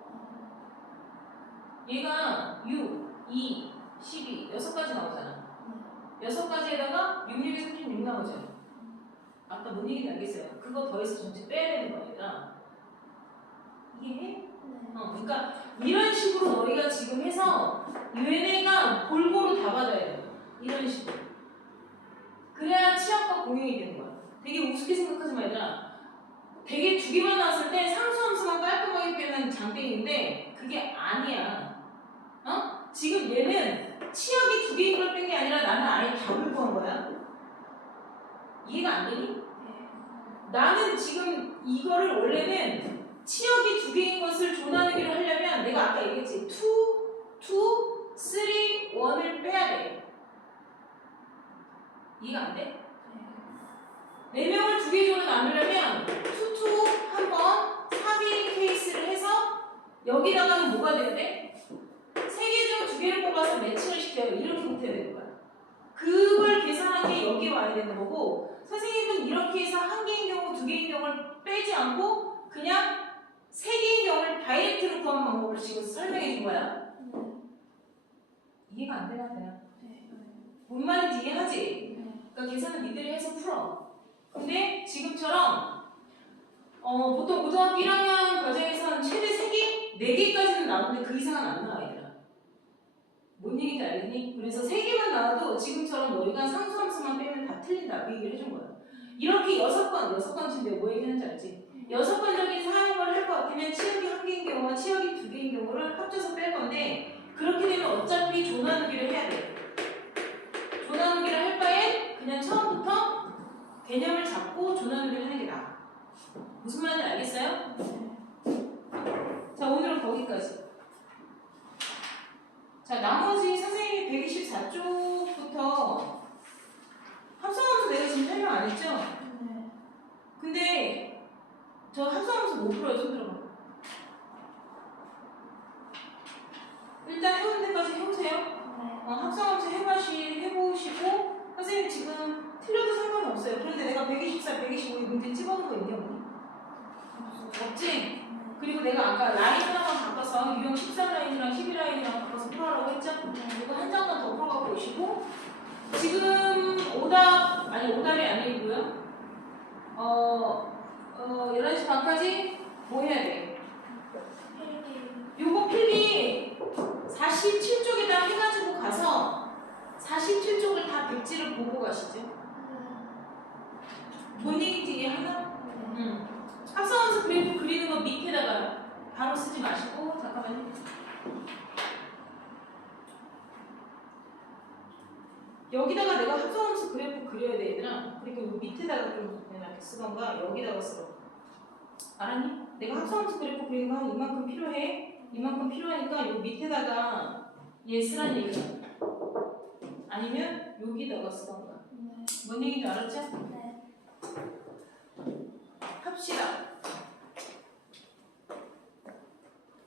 얘가 6, 2, 12, 6가지 나오잖아. 6가지에다가 6, 6에 36 나오죠. 아까 뭔 얘기인지 알겠어요? 그거 더해서 전체 빼야 되는 거니까 이해해? 그러니까 이런 식으로 너희가 지금 해서 얘네가 골고루 다 받아야 돼. 이런 식으로. 그래야 취합과 공용이 되는 거야. 되게 우습게 생각하지 마 얘들아. 되게 2개만 나왔을 때 상수함수만 깔끔하게 빼면 장땡인데 그게 아니야. 지금 얘는 치역이 2개인 걸 뺀 게 아니라 나는 아예 답을 구한 거야. 이해가 안 되니? 나는 지금 이거를 원래는 치역이 2개인 것을 조나누기로 하려면 내가 아까 얘기했지 2, 3, 1을 빼야 돼. 이해가 안 돼? 4명을 2개 조로 나누려면 2, 2 한번 4개의 케이스를 해서 여기다가는 뭐가 돼야 돼? 3개 중 2개를 뽑아서 매칭을 시켜요. 이렇게 못해야 되는 거야. 그걸 계산한 게 여기 와야 되는 거고 선생님은 이렇게 해서 1개인 경우 2개인 경우를 빼지 않고 그냥 3개인 경우를 다이렉트로 구하는 방법을 지금 설명해 준 거야. 이해가 안 되나 그냥? 뭔 말인지 이해하지? 그러니까 계산은 니들이 해서 풀어. 근데 지금처럼 보통 고등학교 1학년 과정에서는 최대 3개? 4개까지는 나오는데 그 이상은 안 나와 얘들아. 뭔 얘기인지 알겠니? 그래서 3개만 나와도 지금처럼 너희가 상수함수만 빼면 다 틀린다 그 얘기를 해준 거야. 이렇게 6번 지금 내가 뭐 얘기하는지 알지? 6번적인 사용을 할 것 같으면 치역이 1개인 경우와 치역이 2개인 경우를 합쳐서 뺄 건데 그렇게 되면 어차피 조나누기를 해야 돼. 조나누기를 할 바엔 그냥 처음부터 개념을 잡고 조나누기를 하는 게 나아. 무슨 말인지 알겠어요? 자 오늘은 거기까지. 자 나머지 선생님이 124쪽부터 합성함수 내가 지금 설명 안 했죠? 근데 저 합성함수 못 풀어요. 손 들어봐. 일단 해오는 데까지 해보세요. 합성함수 해보시고 선생님 지금 틀려도 상관없어요. 그런데 내가 124, 125 문제 찍어놓은 거 있냐 언니? 없지? 그리고 내가 아까 라인 하나만 바꿔서 유형 13라인이랑 12라인이랑 바꿔서 풀어라고 했죠? 이거 한 장만 더 풀어갖고 오시고 지금 오답이 아니고요. 11시 반까지 뭐 해야 돼? 요거 필기 47쪽에다 해가지고 가서 47쪽을 다 백지를 보고 가시죠. 뭔 얘기인지 이해하나? 합성함수 그래프 그리는 거 밑에다가 바로 쓰지 마시고 잠깐만요. 여기다가 내가 합성함수 그래프 그려야 돼 얘들아. 그러니까 요 밑에다가 좀 그냥 쓰던가 여기다가 쓰러. 알았니? 내가 합성함수 그래프 그리는 거 한 이만큼 필요해. 이만큼 필요하니까 요 밑에다가 얘 쓰란 얘기야. 아니면 여기다가 쓰던가. 뭔 얘기인지 알았죠? 합시다.